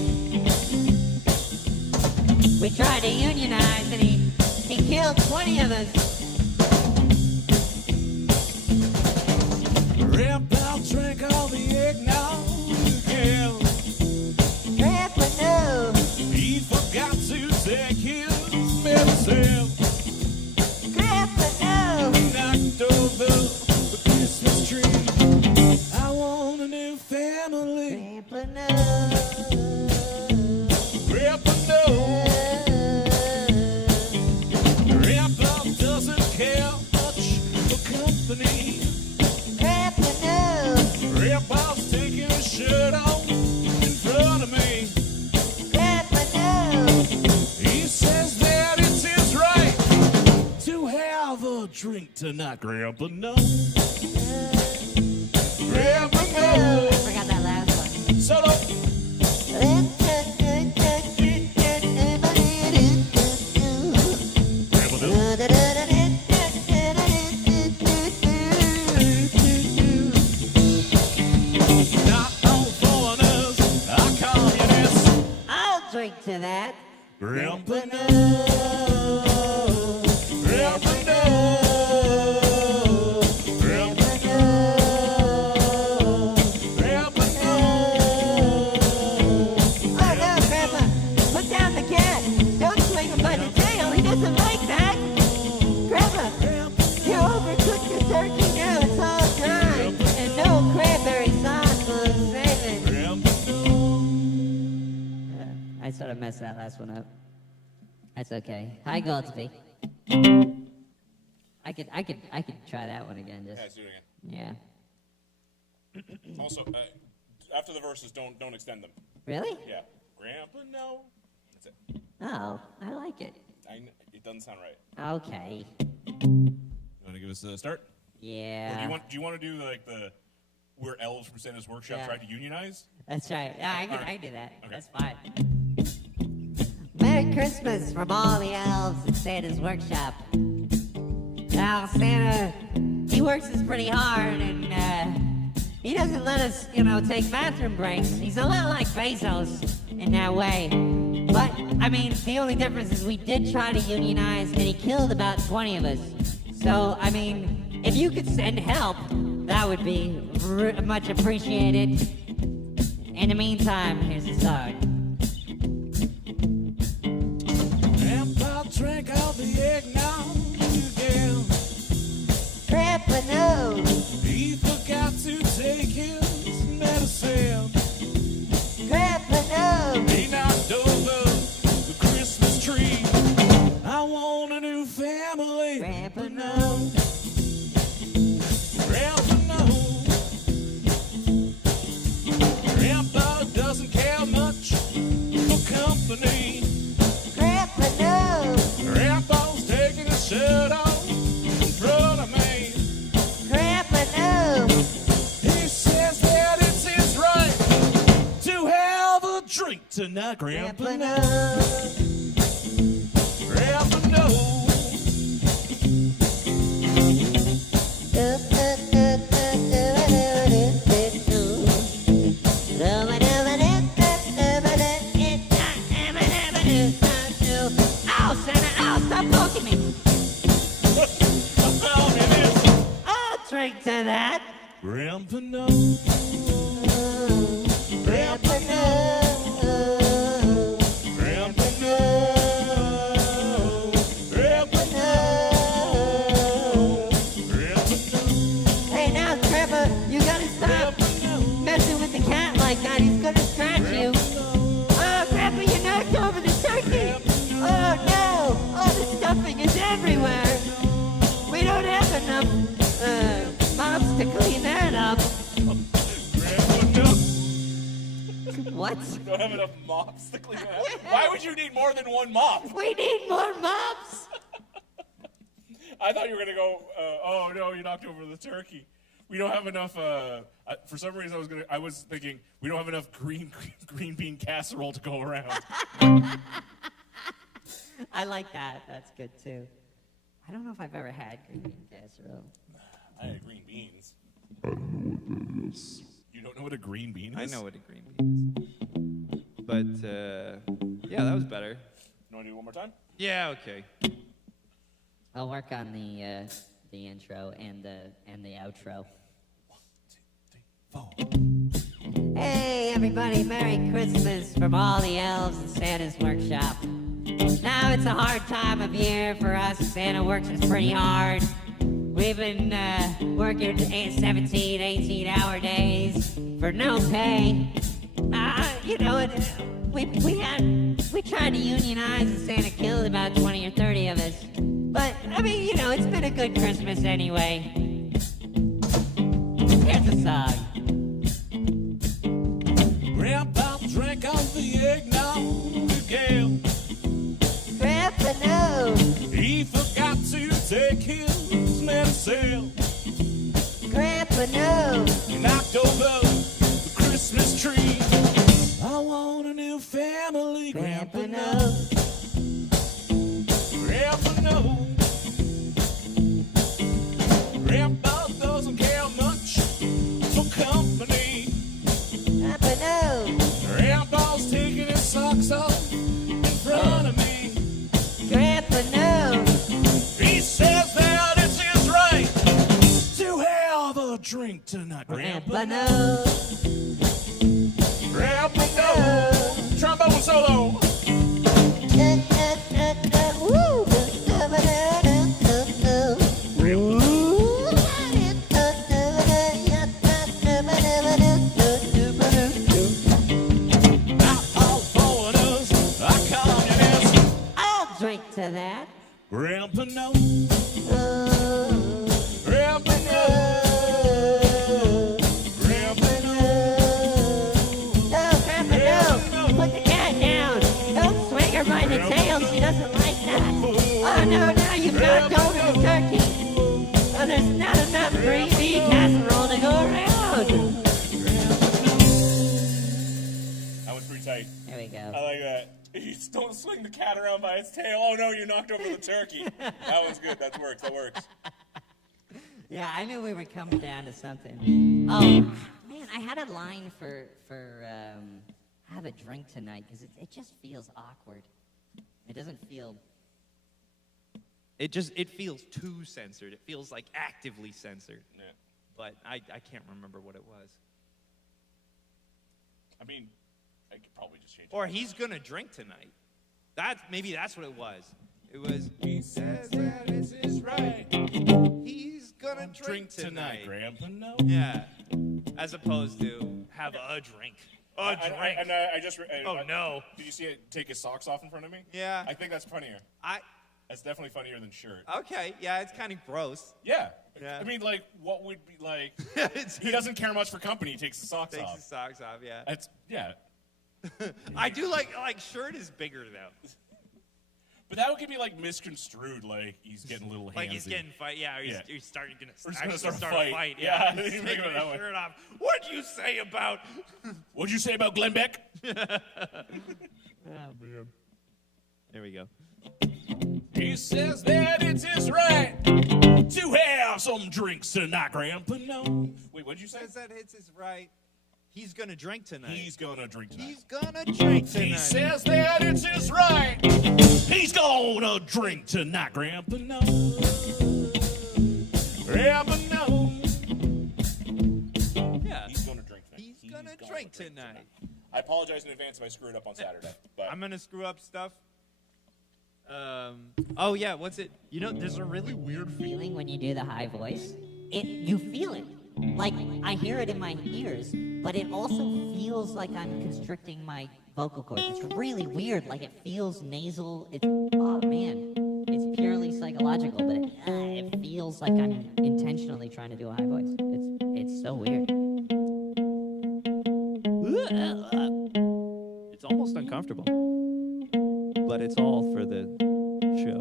We tried to unionize and he killed 20 of us. Grandpa drank all the eggnog again. Grandpa, no. He forgot to take his medicine. Grandpa, no. He knocked over the Christmas tree. I want a new family. Grandpa, no. Grandpa, no. Grandpa doesn't care much for company. Grandpa, no. Grandpa's taking his shirt off in front of me. Grandpa, no. He says that it is right to have a drink tonight. Grandpa, no. Grandpa, I no. forgot that last one. Solo. Grandpa, no. Not all foreigners are communists. I'll drink to that. Grandpa, no. Grandpa, no. Grandpa, no. Grandpa, no. Oh no, Grandpa! Put down the cat! Don't swing him by the tail! He doesn't like that! Grandpa! You overcooked your turkey now, it's all dry! And no cranberry sauce will save it! I sort of messed that last one up. That's okay. Hi, Goldsby. I could try that one again, just, Yeah, let's do it yeah. again. Also, after the verses, don't extend them. Really? Yeah. Grandpa, no. That's it. Oh, I like it. It doesn't sound right. Okay. You want to give us a start? Or Yeah. do you want to do like the where elves from Santa's workshop Yeah. tried to unionize? That's right. Yeah, I Alright. can do that. Okay. That's fine. Merry Christmas from all the elves at Santa's workshop. Now, Santa, he works us pretty hard, and he doesn't let us, take bathroom breaks. He's a lot like Bezos in that way. But, I mean, the only difference is we did try to unionize, and he killed about 20 of us. So, I mean, if you could send help, that would be much appreciated. In the meantime, here's the song. Grandpa drank all the eggnog again. Grandpa, no. He forgot to take his medicine. Grandpa, no. He knocked over the Christmas tree. I want a new family. Grandpa, no. Grandpa, no. Grandpa doesn't care much for company. Grandpa, no. Grandpa's taking his shirt off in front of me. Grandpa, no. He says that it's his right to have a drink tonight. Grandpa, Grandpa, no. no. Grandpa, no. Ow, Santa, ow, stop poking me. Well, it is. I'll drink to that. Grandpa, no. enough mops to clean that up. Grandpa, no. What? Don't have enough mops to clean that up. Why would you need more than one mop? We need more mops. I thought you were gonna go. Oh no, you knocked over the turkey. We don't have enough. For some reason, I was thinking we don't have enough green bean casserole to go around. I like that. That's good too. I don't know if I've ever had green bean casserole. I had green beans. I don't know what that is. You don't know what a green bean is? I know what a green bean is. But, yeah, that was better. You want to do it one more time? Yeah, okay. I'll work on the intro and the outro. 1, 2, 3, 4. Hey everybody, Merry Christmas from all the elves in Santa's workshop. Now it's a hard time of year for us. Santa works us pretty hard. We've been working 17, 18-hour days for no pay. We tried to unionize and Santa killed about 20 or 30 of us. But, I mean, it's been a good Christmas anyway. Here's a song. Grandpa drank all the eggnog again. Grandpa, no. He forgot to take his medicine. Grandpa, no. He knocked over the Christmas tree. I want a new family. Grandpa, no. Grandpa, no. Grandpa doesn't care much for company. Grandpa, no. Grandpa's taking his socks off in front of me. Grandpa, no. He says that it's his right to have a drink tonight. Grandpa, no. Grandpa, no. Trombone solo. Woo. Not all foreigners are communists. I'll drink to that. Grandpa, no. Oh. Grandpa, no. Grandpa, no. No, Grandpa, no. Put the cat down. Don't swing her by the tail. She doesn't like that. Oh, no, now you've knocked over the turkey. Oh, there's not enough green bean casserole to go around. That was pretty tight. There we go. I like that. You just don't swing the cat around by its tail. Oh no, you knocked over the turkey. That one's good. That works. That works. Yeah, I knew we were coming down to something. Oh, man, I had a line for have a drink tonight because it just feels awkward. It doesn't feel. It feels too censored. It feels like actively censored. Yeah. But I can't remember what it was. I mean, I could probably just change it. Or he's gonna drink tonight. Maybe that's what it was. It was, he says that it's his right. He's gonna drink tonight. Grandpa, no. Yeah. As opposed to have a drink. A drink. I just. Oh, no. Did you see it take his socks off in front of me? Yeah. I think that's funnier. That's definitely funnier than shirt. Okay, yeah, it's kind of gross. Yeah. Yeah. I mean, like, what would be like? He doesn't care much for company. He takes his socks Takes off. his socks off, yeah. That's yeah. I do like shirt is bigger though. But that could be like misconstrued, like he's getting a little handsy. Like he's getting fight, yeah. He's starting We're just actually gonna start a start fight. a fight. Yeah, He's you taking think of it his that way. shirt off. What'd you say about? What'd you say about Glenn Beck? There we go. He says that it's his right to have some drinks tonight, Grandpa, no. Wait, what'd you say? Says that it's his right. He's gonna drink tonight. He's gonna drink tonight. He's gonna drink tonight. He says that it's his right. He's gonna drink tonight, Grandpa, no. Grandpa, no. Yeah. He's gonna drink tonight. He's gonna drink tonight. I apologize in advance if I screw it up on Saturday. But I'm gonna screw up stuff. Oh yeah, what's it? You know, there's a really weird Feeling when you do the high voice, you feel it. Like I hear it in my ears, but it also feels like I'm constricting my vocal cords. It's really weird. Like it feels nasal. Oh man, it's purely psychological, but it feels feels like I'm intentionally trying to do a high voice. It's so weird. It's almost uncomfortable, but it's all for the show.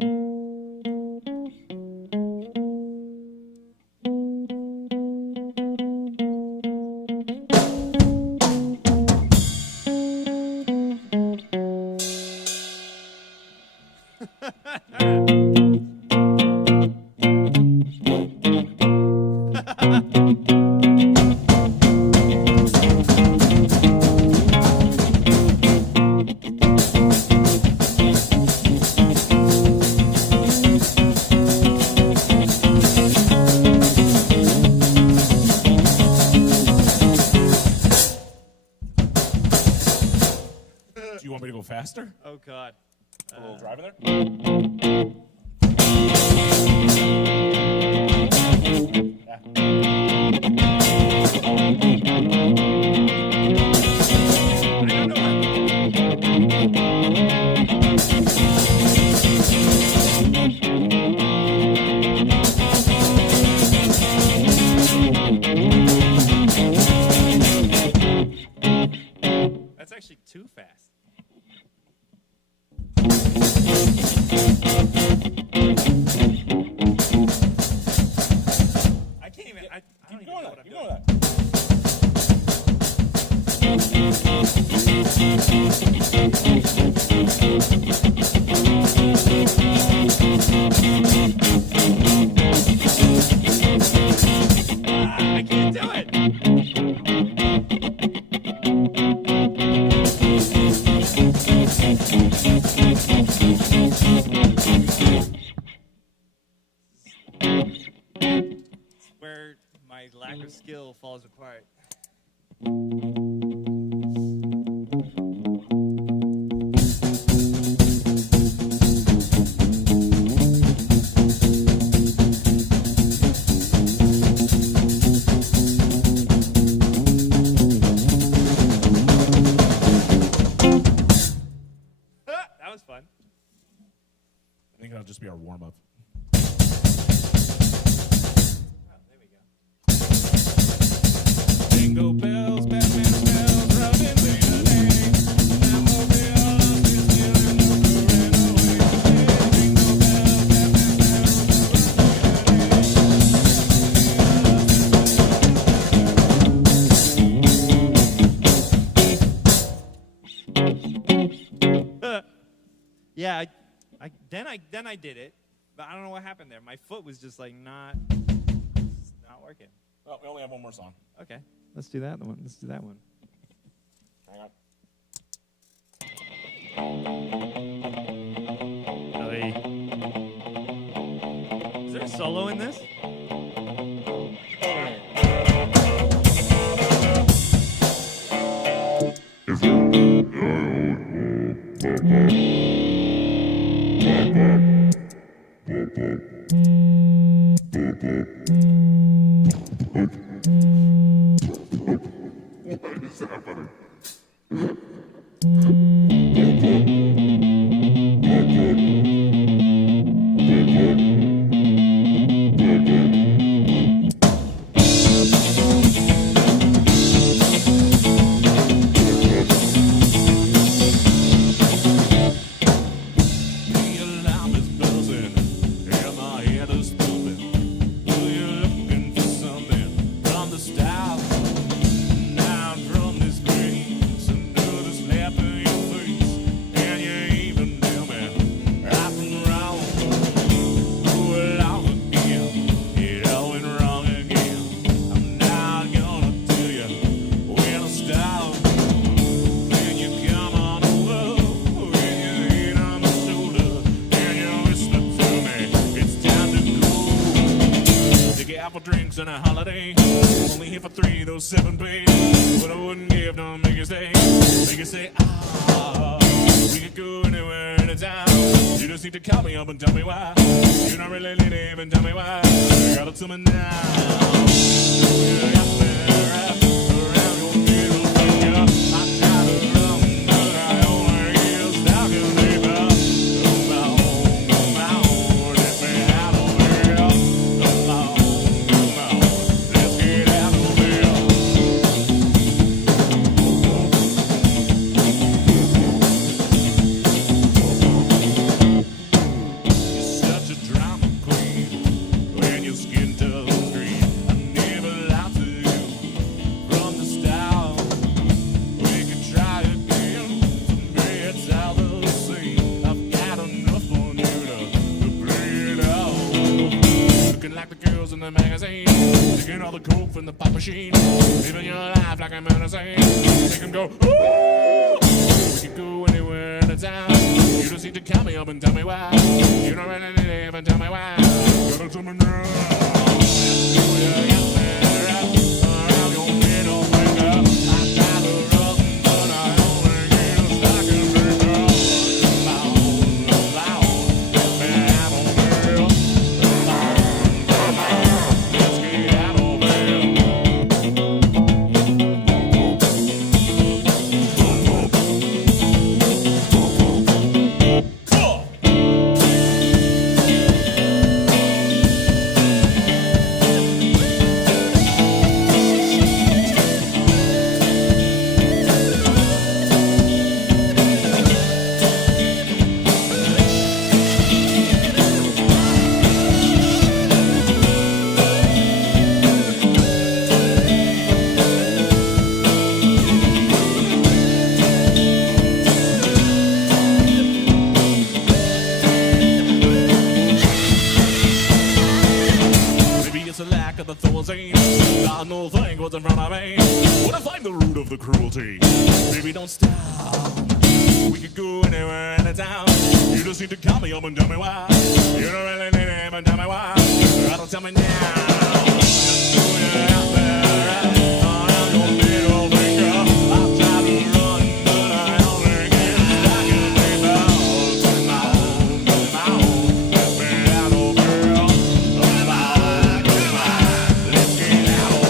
Do you want me to go faster? Oh God. A little drive in there? That's actually too fast. I can't even. I don't even know what I'm doing. I can't do it. Where my lack of skill falls apart. That was fun. I think that'll just be our warm up. Oh, there we go. Jingle bells, Batman bells, rubbing Lena Lane. I'm over your love is feeling no current away. Jingle bells, Yeah, then I did it, but I don't know what happened there. My foot was just like not working. Well, we only have one more song. Okay, let's do that one. Let's do that one. Hang on. Is there a solo in this? the alarm is buzzing, and my head is thumping. You're looking for something from the start. Now from this grace, another slap in your face, and you even tell me I've been wrong. Oh, along again, it all went wrong again. I'm not gonna tell you when to stop. When you come on over, when you hit on the shoulder, and you whisper to me, it's time to go. Take your apple drinks on a holiday, only here for 3, those 7 paid. What I wouldn't give, don't make you stay. Make you say, ah, we could go anywhere, anytime. You just need to call me up and tell me why. You're not really leave and tell me why. You gotta tell me now. You got me wrapped around your middle finger. I try to run, but I only get stuck in paper. Come on, let me out of here. Taking all the coke from the pop machine. Living your life like I'm medicine. Make them go, ooh. We can go anywhere in the town. You don't need to count me up and tell me why. You don't really need to even tell me why. Gotta tell me now. No thing what's in front of me. When I find the root of the cruelty, baby, don't stop. We could go anywhere in the town. You just need to call me up and tell me why. You don't really need to even tell me why. That'll tell me now. Out there, around your middle finger. I'll try to run, but I only get stuck in the mouth. My own, let me out of girl. Let's get out of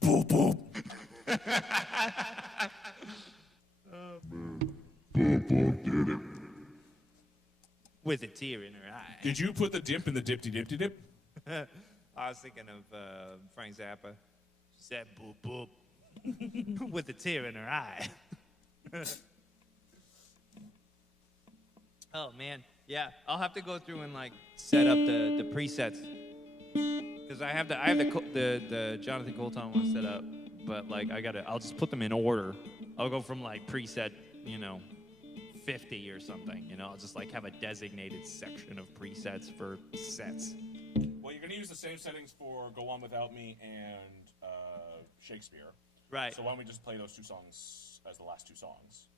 boop, boop. With a tear in her eye. Did you put the dip in the dip? I was thinking of Frank Zappa. She said boop boop. With a tear in her eye. Oh man, yeah. I'll have to go through and like set up the presets because I have the Jonathan Colton one set up, but like I'll just put them in order. I'll go from like preset, 50 or something. I'll just like have a designated section of presets for sets. Well, you're gonna use the same settings for "Go On Without Me" and Shakespeare. Right. So why don't we just play those two songs as the last two songs?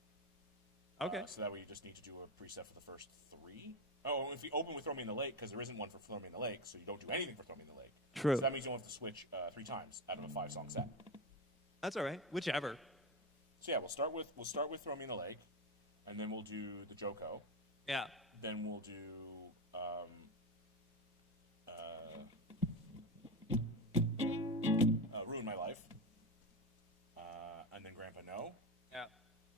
Okay. So that way you just need to do a preset for the first three. Oh, if we open with "Throw Me in the Lake," because there isn't one for "Throw Me in the Lake," so you don't do anything for "Throw Me in the Lake." True. So that means you don't have to switch 3 times out of a 5-song set. That's all right. Whichever. So yeah, we'll start with "Throw Me in the Lake," and then we'll do the Joko. Yeah. Then we'll do "Ruin My Life," and then "Grandpa No." Yeah.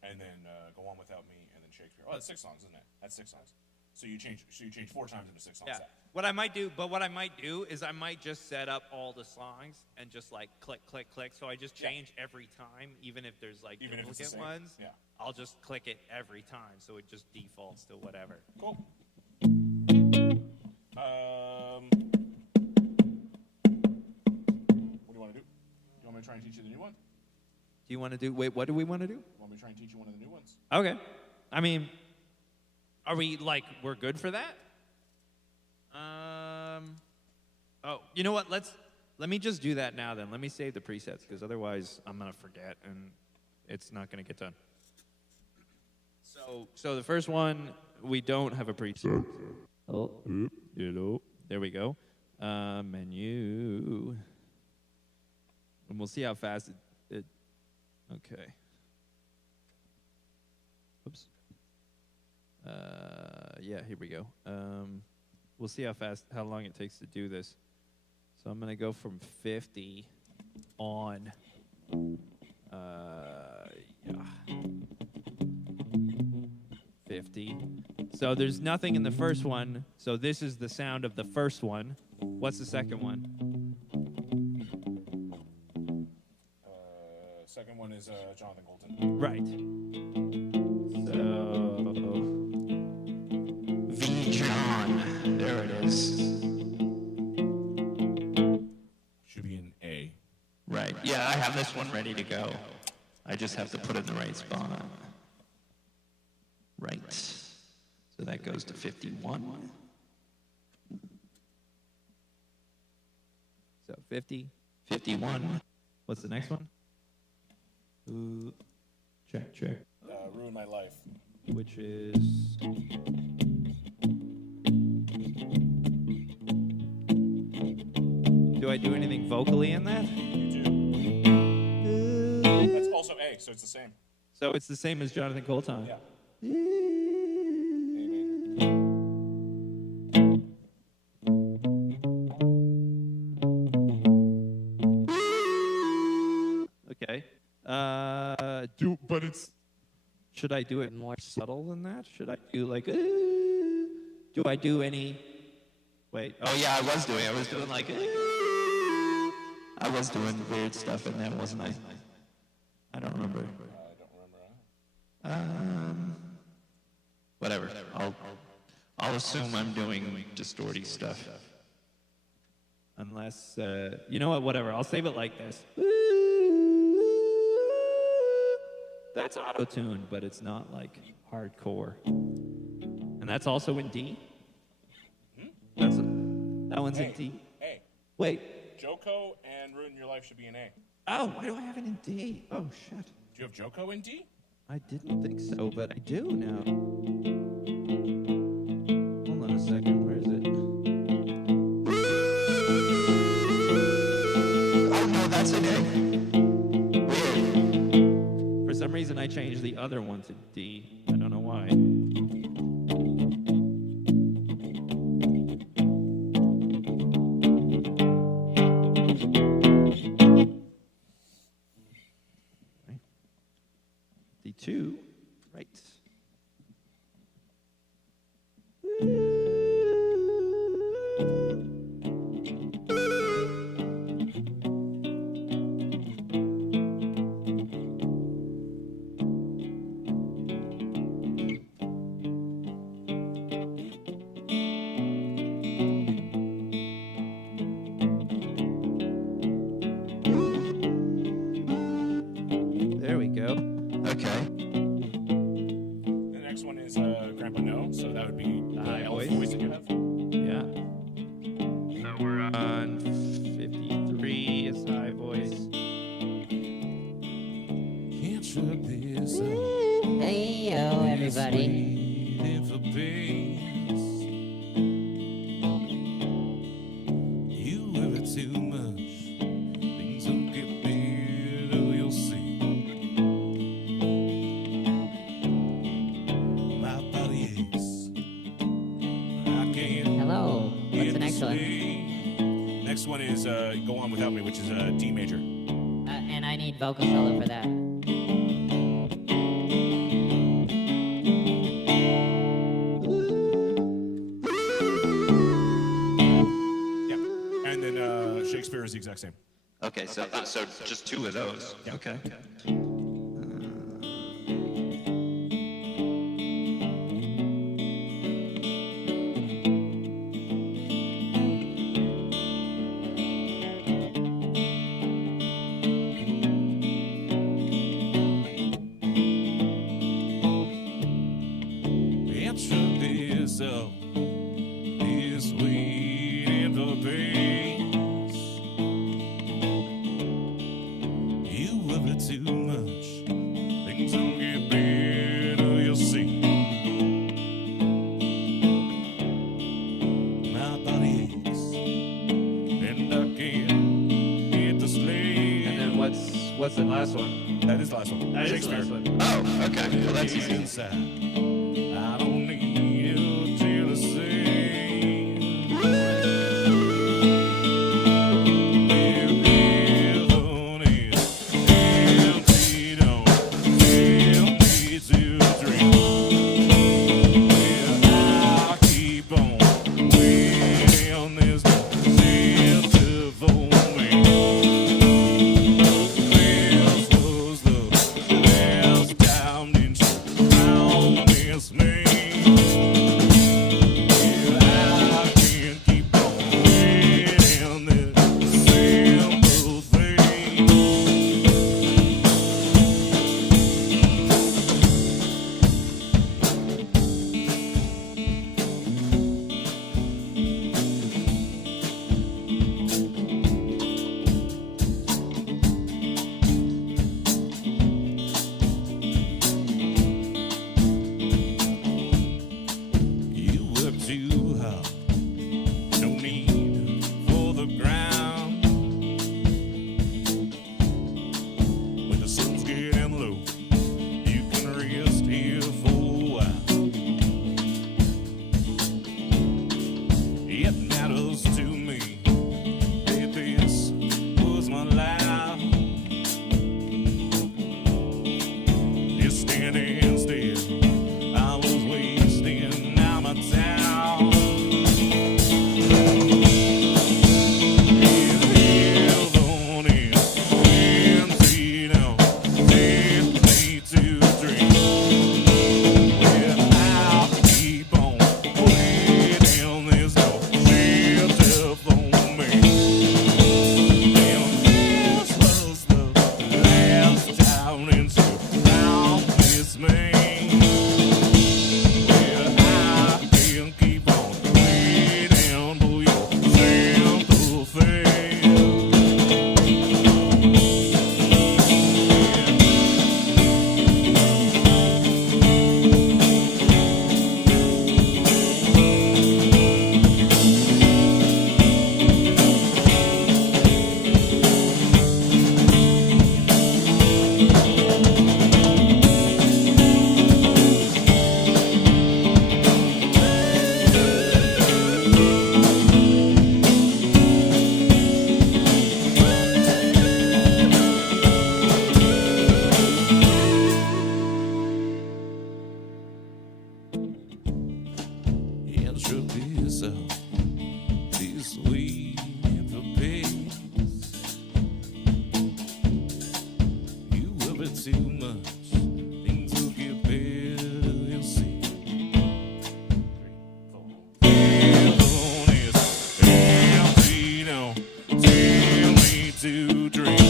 And then "Go On Without Me," and then Shakespeare. Oh, that's 6 songs, isn't it? That's 6 songs. So you change 4 times in a 6-song Yeah. set. What I might do is I might just set up all the songs and just like click, click, click. So I just change every time, even if there's like Even if it's the duplicate same. ones. Yeah. I'll just click it every time, so it just defaults to whatever. Cool. What do you want to do? You want me to try and teach you the new one? Do you want to do? Wait, what do we want to do? You want me to try and teach you one of the new ones? Okay. I mean, are we like we're good for that? Oh, you know what? Let me just do that now then. Let me save the presets because otherwise I'm gonna forget and it's not gonna get done. So the first one we don't have a preset. Oh, hello. There we go. Menu, and we'll see how fast it. Okay. Oops. Yeah, here we go. We'll see how long it takes to do this. So I'm gonna go from 50 on. Yeah. 50. So there's nothing in the first one. So this is the sound of the first one. What's the second one? Second one is Jonathan Colton. Right. So V. John. There it is. Should be an A. Right. Yeah, I have this one ready to go. I just have to put it in the right spot. Right. So that goes to 51. So 50. 51. What's the next one? Ooh, check, check. Ruin my life. Which is... Do I do anything vocally in that? You do. That's also A, so it's the same. So it's the same as Jonathan Colton. Yeah. Okay. But it's... Should I do it more subtle than that? Should I do like... do I do any... Wait. Oh yeah, I was doing like... I was doing weird stuff in that, wasn't I? I don't remember. Whatever. I'll assume I'm doing distorty stuff. Unless... you know what? Whatever. I'll save it like this. That's auto-tuned, but it's not like hardcore. And that's also in D? That one's in D. A. Wait. Joko and Ruin Your Life should be an A. Oh, why do I have it in D? Oh, shit. Do you have Joko in D? I didn't think so, but I do now. Hold on a second. Where is it? Oh no, that's an A. Weird. For some reason, I changed the other one to D. I don't know why. D2, right. There we go. Okay. The next one is Grandpa No, so that would be the high elf voice. that you have. Yeah. So we're on 53 is high voice. Can't shut this out. Hey, yo, everybody. Waiting for pace. You worry too much. Things don't get better, you'll see. My body aches. I can't. Hello. What's get the next to one? sleep. Next one is Go On Without Me, which is D major. And I need vocal solo for that. Yep. And then Shakespeare is the exact same. Okay, so just two of those. Yeah. Okay. Answer this up. Is waiting for pace. You worry too much. Things don't get better, you'll see. My body aches, and I can't get to sleep. And then what's the last one? That is the last one. That is the Shakespeare. last one. Oh, okay. Well, that's easy. Inside, I don't need you till I say. Down in truth is out. This waiting for peace. You worry too much, things will get better, you'll see. Heaven is empty now, tell me to drink.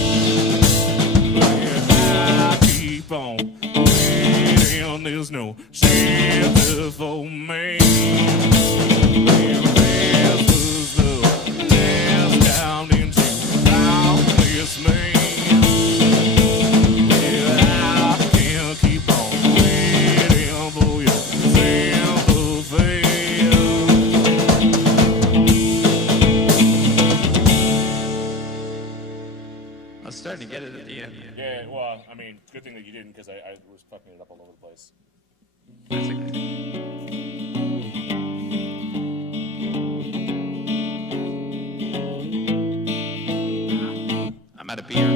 I keep on waiting, there's no shelter for me. And this was the last time into boundless me. Yeah, I can't keep on waiting for your sympathy. I was starting to get it at the end. Yeah, well, I mean, good thing that you didn't, because I was fucking it up all over the place. That's okay. I'm out of beer.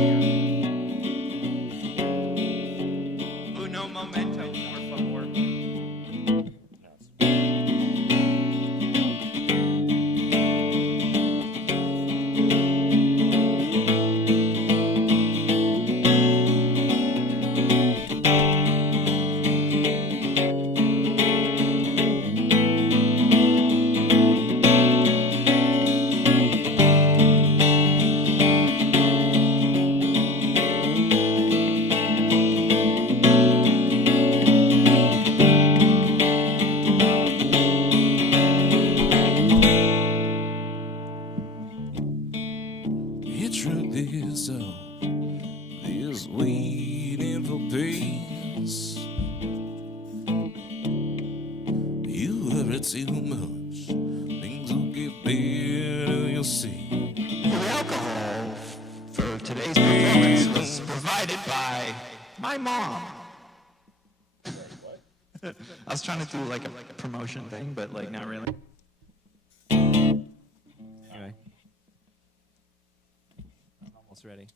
Uno momento, por favor. The truth is all this waiting for peace. You worry too much, things will get better, you'll see. The alcohol for today's performance was provided by my mom. I was trying to do like a promotion thing, but like not really. Anyway. I'm almost ready.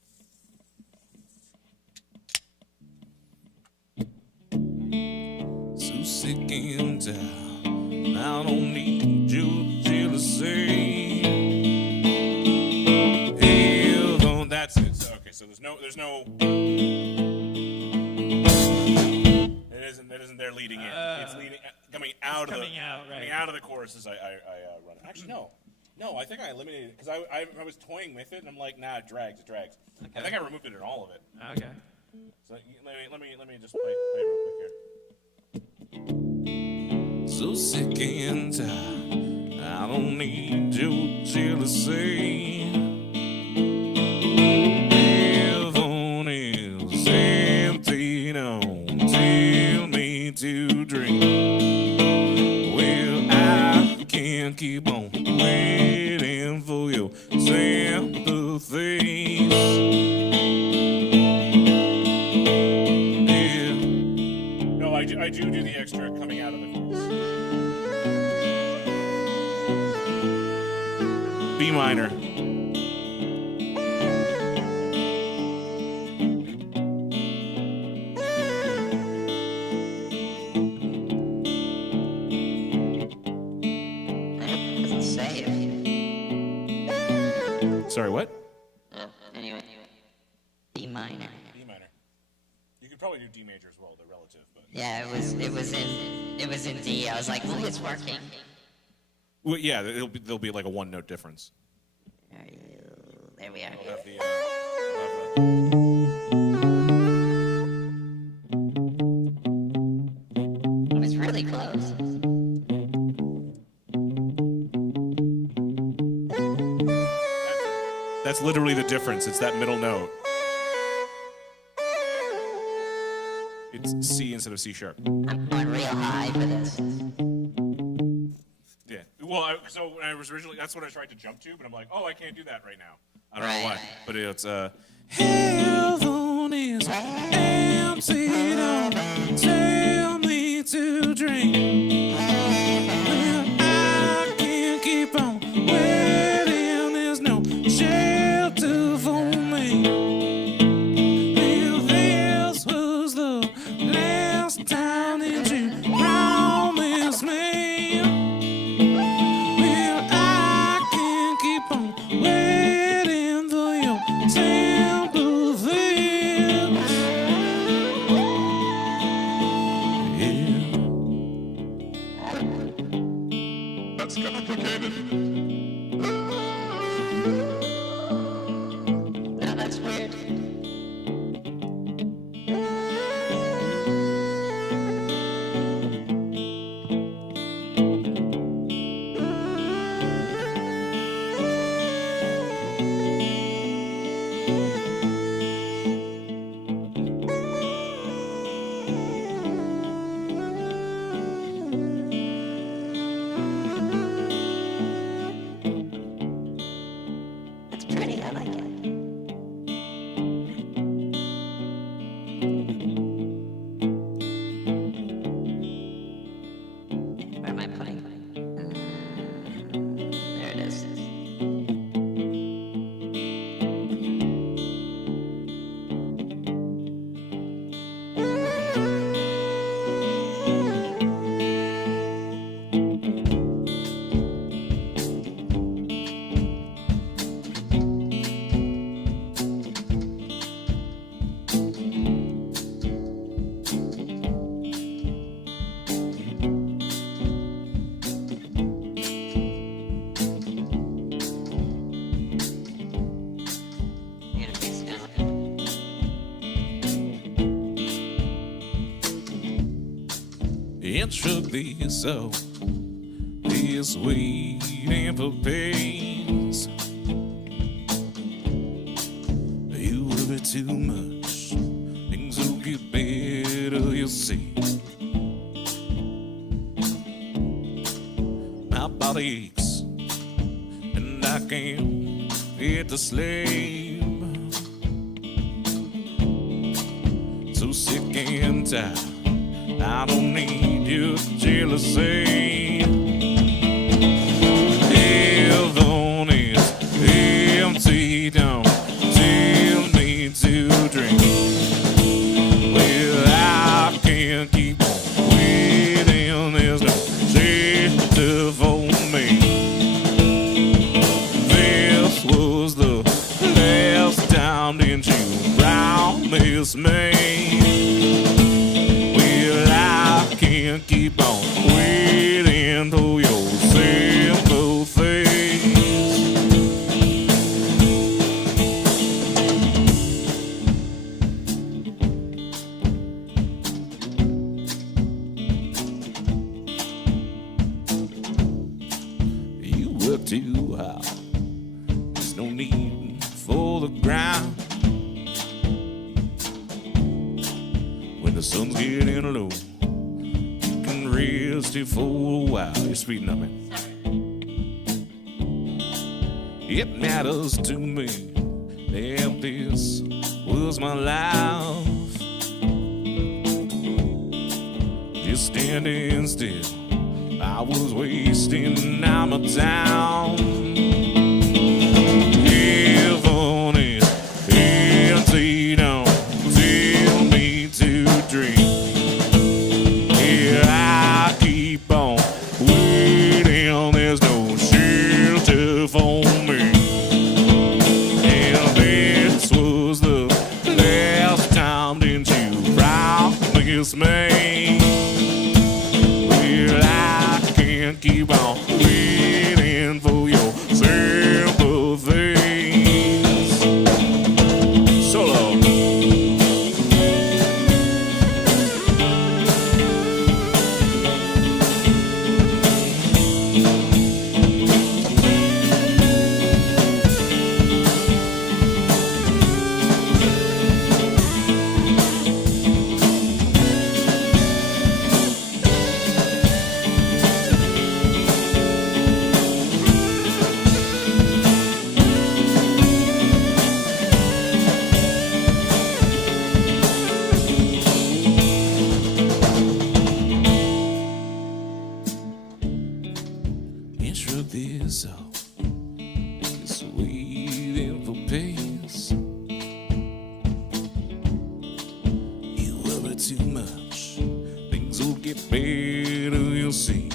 So sick and tired, I don't need your jealousy. Heaven, That's it. So, okay, so there's no. It isn't there leading in. It's leading, coming out of the chorus as I run it. Actually, no, I think I eliminated it because I was toying with it and I'm like, nah, it drags. I think I removed it in all of it. Okay. So let me just play real quick here. so sick and tired, I don't need your jealousy. Heaven is empty now, tell me to drink. Well, I can't keep on waiting for your sympathies. Yeah. No, I do the extra coming out of the chorus. B minor. Doesn't say it. Sorry, what? Anyway. B minor. B minor. You could probably do D major as well. They're relative, but Yeah, it was in D. I was like, oh, it's working. well, yeah, there'll be like a one note difference. There we are. We'll have the, It was really close. that's literally the difference. It's that middle note. It's C instead of C sharp. I'm going real high for this. Yeah. Well, so when I was originally, that's what I tried to jump to, but I'm like, oh, I can't do that right now. I don't know why, but it's Heaven is empty now, tell me to drink. Well, I can't keep on waiting, there's no shelter for me. Well, this was the last time that you promised me. That's complicated. Now that's weird. That's pretty, I like it. Where am I putting it? There it is. You're gonna fix it. It should be so. This waiting for pains. You will be too much. Things will get better, you'll see. My body aches, and I can't hit the sleep. So sick and tired. I don't need your jealousy. Heaven is empty, don't tell me to drink. Well, I can't keep on waiting, there's no shelter for me. This was the last time that you promised me. I can't keep on waiting for your sympathy. You work too hard. There's no need for the ground. When the sun's getting low, you can rest it for a while. You're speeding up, man. It matters to me that this was my life. Just standing still, I was wasting out my time. Heaven is empty, don't tell me to dream. I keep on waiting, there's no shelter for me. And this was the last time that you promised me. Well, I can't keep on waiting for your sympathies. Solo. Should this all is waiting for peace. You worry too much, things will get better, you'll see.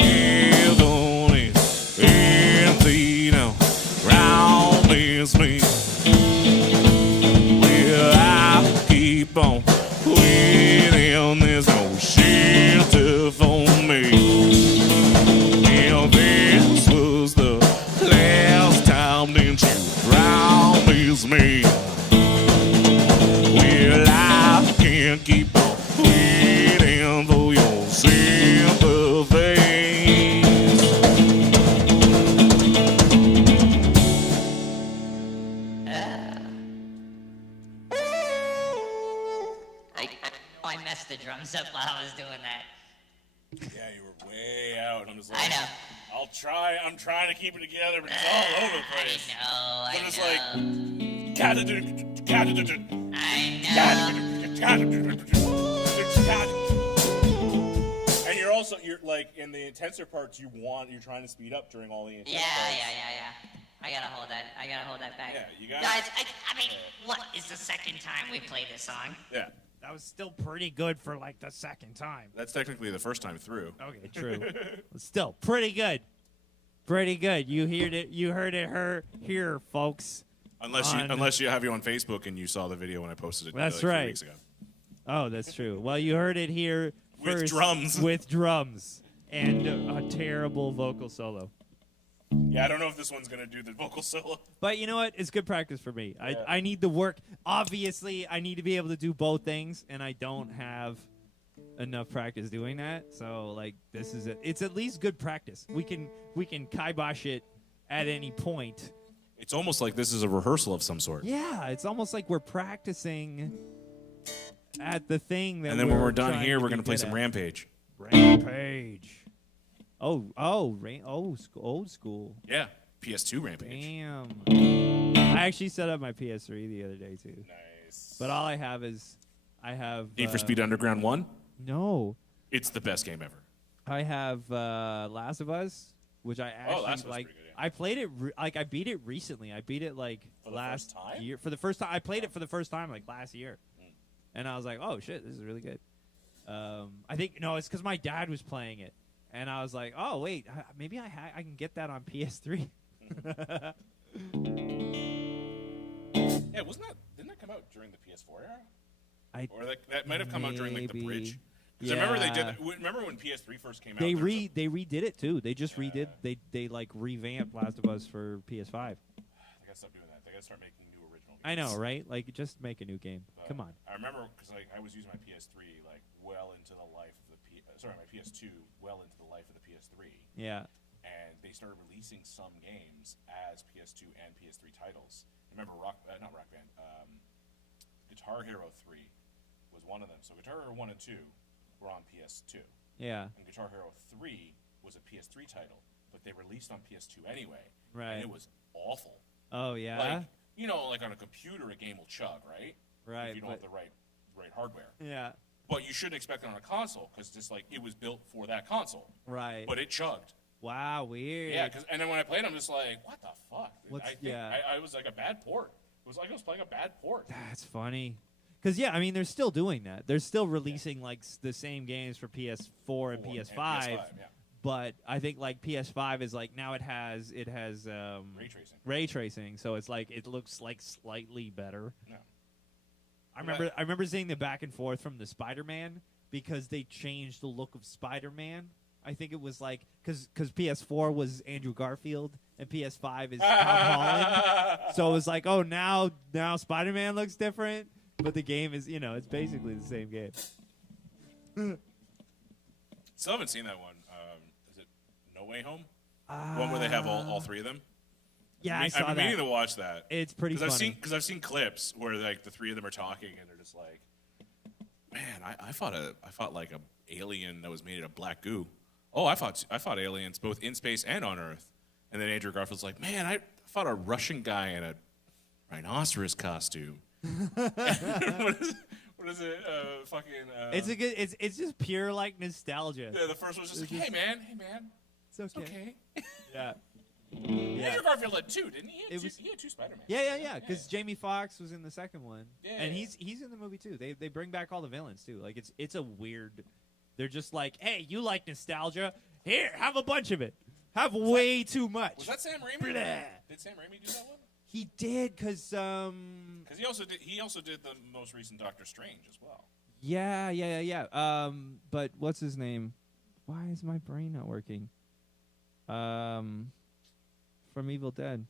Heaven is empty now, round is me. Well, I keep on waiting, there's no shit Yeah, you were way out. I'm just like, I know. I'm trying to keep it together, but it's all over the place. I I'm just know. And you're like in the intenser parts you're trying to speed up during all the intense parts. I gotta hold that back. Yeah, you got Guys, I mean, what is the second time we played this song? Yeah. That was still pretty good for like the second time. That's technically the first time through. Okay, true. Still pretty good. Pretty good. You heard it here, folks. Unless you have you on Facebook and you saw the video when I posted it That's like 3 right. weeks ago. Oh, that's true. Well, you heard it here With first drums. With drums and a terrible vocal solo. Yeah, I don't know if this one's going to do the vocal solo. But you know what? It's good practice for me. Yeah. I need the work. Obviously, I need to be able to do both things, and I don't have enough practice doing that. So, like, this is it. It's at least good practice. We can kibosh it at any point. It's almost like this is a rehearsal of some sort. Yeah, it's almost like we're practicing at the thing that. And then when we're done trying here, to we're be going to play good some at. Rampage. Rampage. Old school. Yeah, PS2 Rampage. Damn. I actually set up my PS3 the other day too. Nice. But all I have is Need for Speed Underground 1? No. It's the best game ever. I have Last of Us, which I actually Last of Us like. pretty good, yeah. I played it I beat it recently. I beat it like For the last first time? year. For the first time, I played it for the first time like last year, and I was like, "Oh shit, this is really good." I think it's because my dad was playing it, and I was like, "Oh wait, maybe I can get that on PS3." Yeah, didn't that come out during the PS4 era? I Or that might have come out during like the maybe. bridge. Because I remember they did Yeah. that. Remember when PS3 first came out? They there was a- they redid it too. They just redid. They like revamped Last of Us for PS5. They gotta stop doing that. They gotta start making new original games. I know, right? Like, just make a new game. Come on. I remember because like I was using my PS3 like well into the life of the my PS2 well into the life of the PS3. Yeah. And they started releasing some games as PS2 and PS3 titles. Remember not Rock Band, Guitar Hero 3 was one of them. So Guitar Hero 1 and 2 were on PS2. Yeah. And Guitar Hero 3 was a PS3 title, but they released on PS2 anyway. Right. And it was awful. Oh yeah. Like, like on a computer, a game will chug, right? Right, If you don't have but- the right hardware. Yeah. But you shouldn't expect it on a console because just like it was built for that console. Right. But it chugged. Wow. Weird. Yeah, and then when I played, I'm just like, what the fuck? What's- I think yeah. I was like a bad port. It was like I was playing a bad port. That's funny. Because yeah, I mean, they're still doing that. They're still releasing like the same games for PS4 and PS5. yeah. But I think like PS5 is like now it has ray tracing, so it's like it looks like slightly better. Yeah. I remember seeing the back and forth from the Spider-Man because they changed the look of Spider-Man. I think it was like because PS4 was Andrew Garfield and PS5 is Tom Holland, so it was like, oh, now Spider-Man looks different, but the game is it's basically the same game. Still haven't seen that one. Is it No Way Home? One where they have all three of them. Yeah, I saw I've been meaning that. to watch that. It's pretty funny. Because I've seen clips where like the three of them are talking and they're just like, man, I fought like a alien that was made out of black goo. Oh, I fought aliens both in space and on Earth. And then Andrew Garfield's like, man, I fought a Russian guy in a rhinoceros costume. What is it? It's just pure like nostalgia. Yeah, the first one's just like, hey man, It's okay. okay. Yeah. Andrew Garfield had two, didn't he? He had two Spider-Man. Yeah. Because Jamie Foxx was in the second one, Yeah. and he's in the movie too. They bring back all the villains too. Like it's a weird. They're just like, hey, you like nostalgia? Here, have a bunch of it. Have way too much. Was that Sam Raimi? Blah. Did Sam Raimi do that one? He did, because Because he also did the most recent Doctor Strange as well. Yeah. But what's his name? Why is my brain not working? From Evil Dead.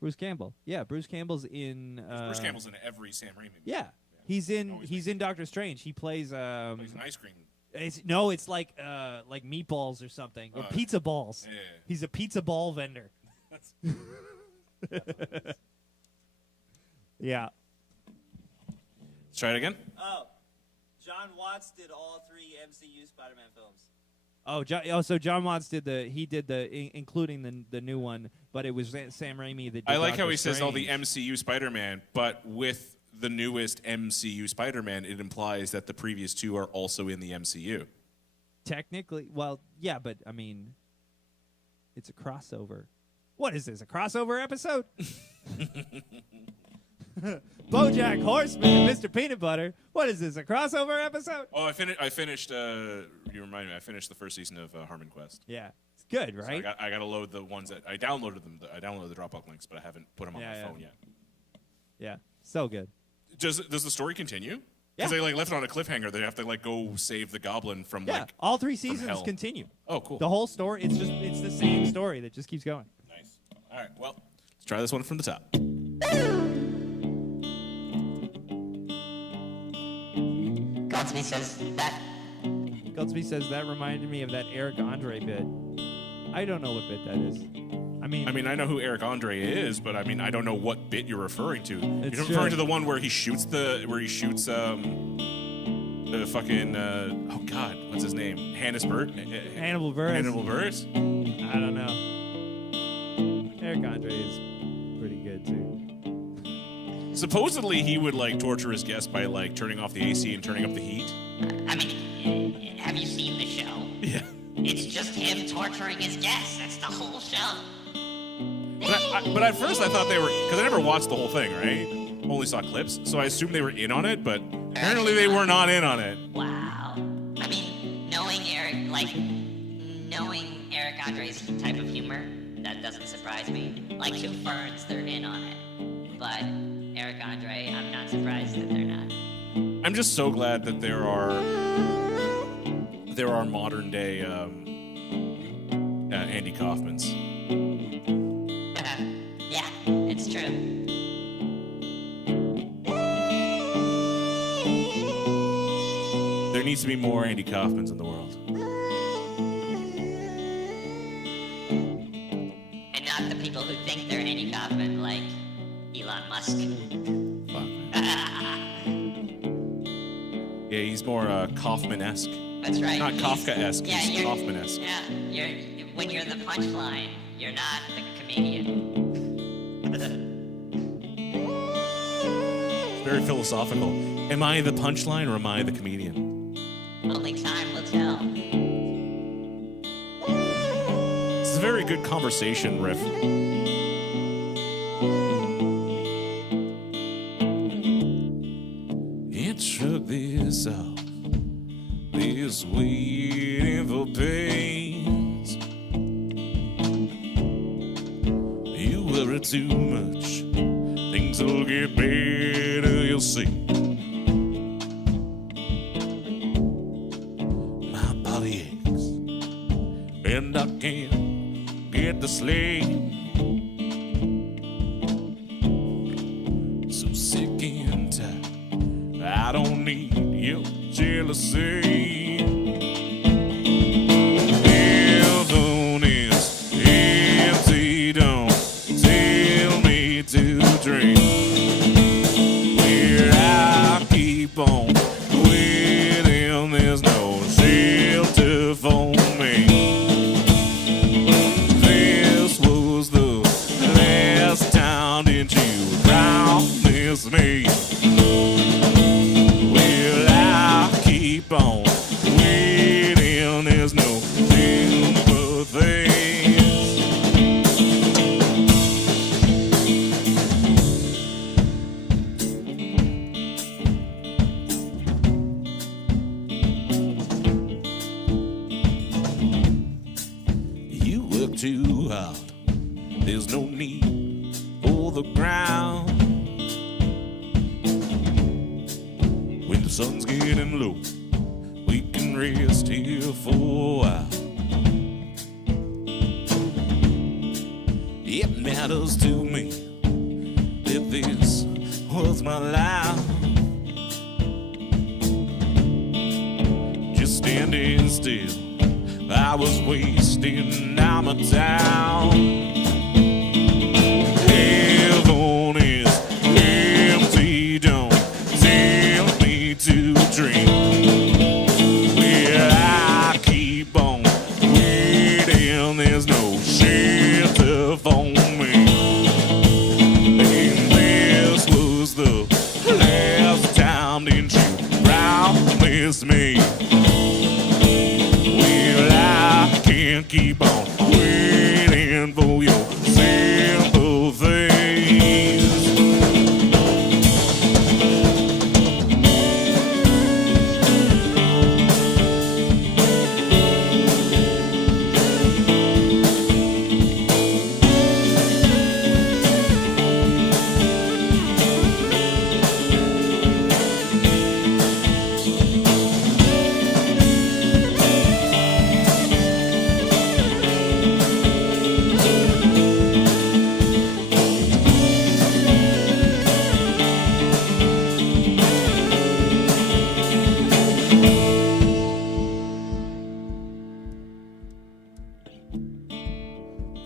Bruce Campbell. Yeah, Bruce Campbell's in. Bruce Campbell's in every Sam Raimi movie. Yeah, he's in Doctor Strange. He plays. Plays an ice cream. It's like meatballs or something, or pizza balls. Yeah. He's a pizza ball vendor. Yeah. Let's try it again. Oh. John Watts did all 3 MCU Spider-Man films. So John Watts did including the new one, but it was Sam Raimi that did I like Doctor how he says all the Strange. MCU Spider-Man, but with the newest MCU Spider-Man, it implies that the previous 2 are also in the MCU. Technically, well, yeah, but I mean, it's a crossover. What is this, a crossover episode? BoJack Horseman and Mr. Peanut Butter. What is this, a crossover episode? Oh, I finished. You remind me. I finished the first season of Harmon Quest. Yeah, it's good, So right? I got to load the ones that I downloaded them. I downloaded the Dropbox links, but I haven't put them on my phone yet. Yeah, so good. Does the story continue? Yeah. Because they like left it on a cliffhanger. They have to like go save the goblin from Yeah, like all 3 from seasons hell. continue. Oh, cool. The whole story, it's the same story that just keeps going. Nice. All right. Well, let's try this one from the top. Godsby says that. Goldsby says that reminded me of that Eric Andre bit. I don't know what bit that is. I mean, I know who Eric Andre is, but I mean, I don't know what bit you're referring to. It's You're true. referring to the one where he shoots the fucking oh god, what's his name? Hannibal Buress. Hannibal Buress. Hannibal Buress? I don't know. Eric Andre is pretty good too. Supposedly he would like torture his guests by like turning off the AC and turning up the heat. I mean, have you seen the show? Yeah. It's just him torturing his guests. That's the whole show. But at first I thought they were, because I never watched the whole thing, right? Only saw clips, so I assumed they were in on it, but apparently they were not in on it. Wow. I mean, knowing Eric Andre's type of humor, that doesn't surprise me. Like 2 Ferns, they're in on it. But Eric Andre, I'm not surprised that they're not. I'm just so glad that there are modern day Andy Kaufmans. Yeah, it's true. There needs to be more Andy Kaufmans in the world. And not the people who think they're Andy Kaufman, like Elon Musk. Fuck, man. Yeah, he's more Kaufman-esque. That's right. Not Kafka-esque, Yeah, he's you're- Kaufman-esque. Yeah, when you're the punchline, you're not the comedian. Very philosophical. Am I the punchline or am I the comedian? Only time will tell. It's a very good conversation riff. It struck this off, this waiting for pains. You worry too much, things will get better, you'll see. My body aches, and I can't get to sleep. So sick and tired, I don't need your jealousy. Heaven is empty, don't tell me to drink. Where I keep on waiting, there's no shelter for me. This was the last time that you promised me. Well, I keep on waiting, there's no sympathy. You work too hard, there's no need for the ground. When the sun's getting low, we can rest here for a while. It matters to me that this was my life. Just standing still, I was wasting now my time. Heaven is empty, don't tell me to drink. can't keep on waiting for your sympathies.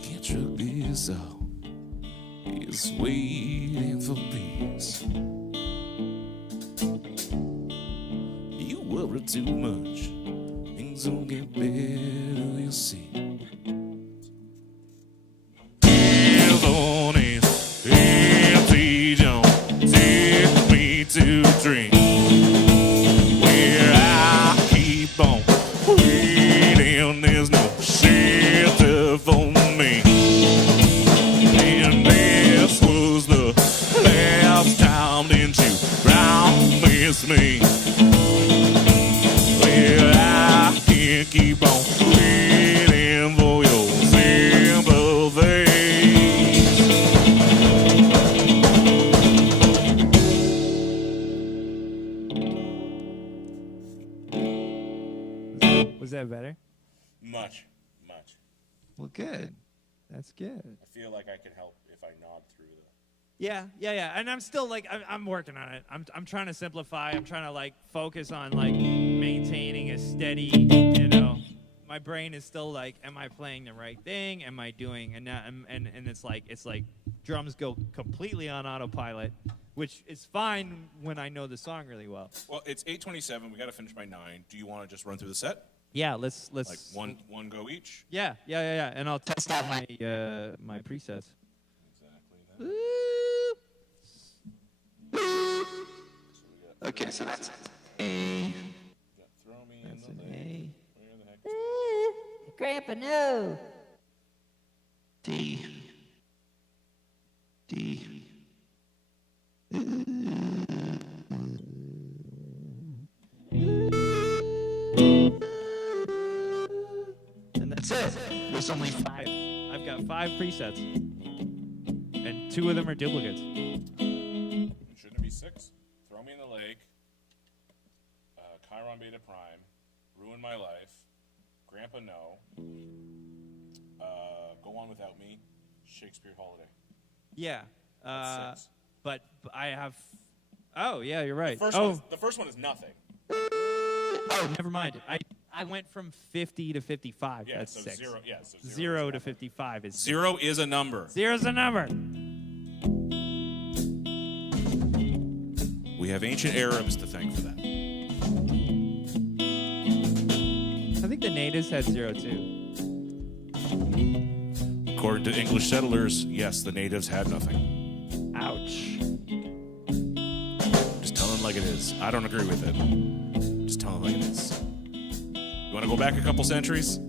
Can't you be so? He's waiting for peace. You worry too much, things will get better, you'll see. Heaven is empty, don't take me to drink. Where I keep on waiting, there's no shelter for me. And this was the last time, didn't you promise me? Well, I can't keep on waiting for your sympathies. Was that better? Much. Well, good. That's good. I feel like I could help if I nod through the. Yeah. And I'm still like, I'm working on it. I'm trying to simplify. I'm trying to like focus on like maintaining a steady, you know. My brain is still like, am I playing the right thing? Am I doing, and it's like drums go completely on autopilot, which is fine when I know the song really well. Well, it's 8:27. We got to finish by 9. Do you want to just run through the set? Yeah, let's Like one go each? Yeah. And I'll test out my my presets. Exactly. Okay, so that's A. Throw me That's in an the A. lake. Where the heck is Grandpa, no. D. D. And that's it. There's only 5. I've got 5 presets, and 2 of them are duplicates. Shouldn't it be 6? Throw me in the lake. Chiron Beta Prime. Ruin My Life. Grandpa No. Go On Without Me. Shakespeare Holiday. Yeah. That's 6. But I have. Oh yeah, you're right. The first one is nothing. Oh, never mind. I went from 50 to 55. Yeah, That's so 6. 0. Yeah, so 0 to 55 is 6. 0 is a number. 0's a number. We have ancient Arabs to thank for that. I think the natives had 0 too. According to English settlers, yes, the natives had nothing. Ouch. Just tell them like it is. I don't agree with it. Just tell them like it is. You want to go back a couple centuries?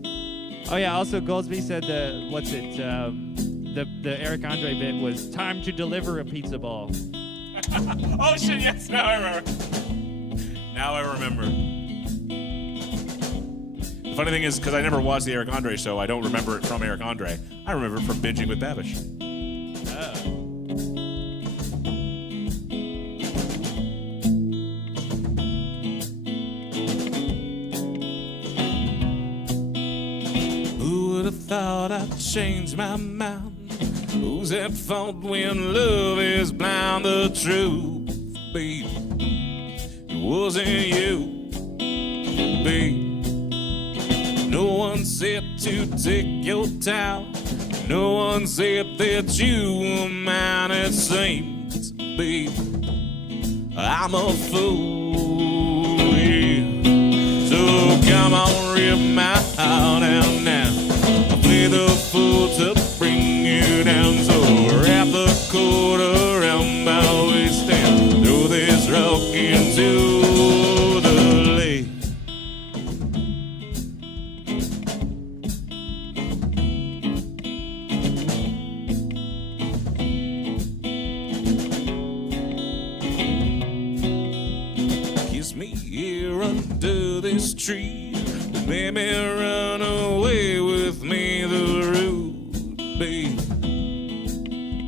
Oh yeah. Also, Goldsby said the Eric Andre bit was time to deliver a pizza ball. Oh shit! Yes, now I remember. Now I remember. The funny thing is, because I never watched the Eric Andre show, I don't remember it from Eric Andre. I remember it from binging with Babish. Who would have thought I'd change my mind? Who's at fault when love is blind? The truth, babe, it wasn't you, babe. No one said to take your time. No one said that you were mine. It seems, babe, I'm a fool, yeah. So come on, rip my heart out now. I'll play the fool to bring you down. So wrap the cord around my waist and throw this rock into the lake. under this tree. Made me run away with me. The road, babe,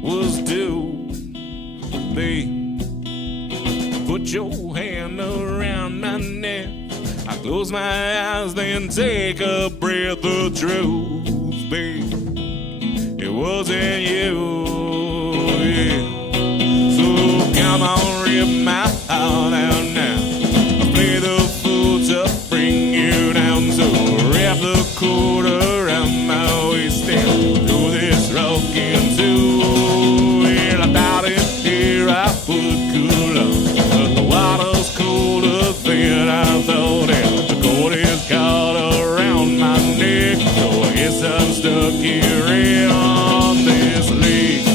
was due, babe. Put your hand around my neck. I close my eyes, then take a breath. The truth, babe, it wasn't you, yeah. So come on, rip my heart out now. I play the fool to bring you down. So wrap the cord around my waist and throw this rock into. Well, I thought it here I would cool off, but the water's colder than I thought it. The cord is caught around my neck, so I guess I'm stuck here on this lake.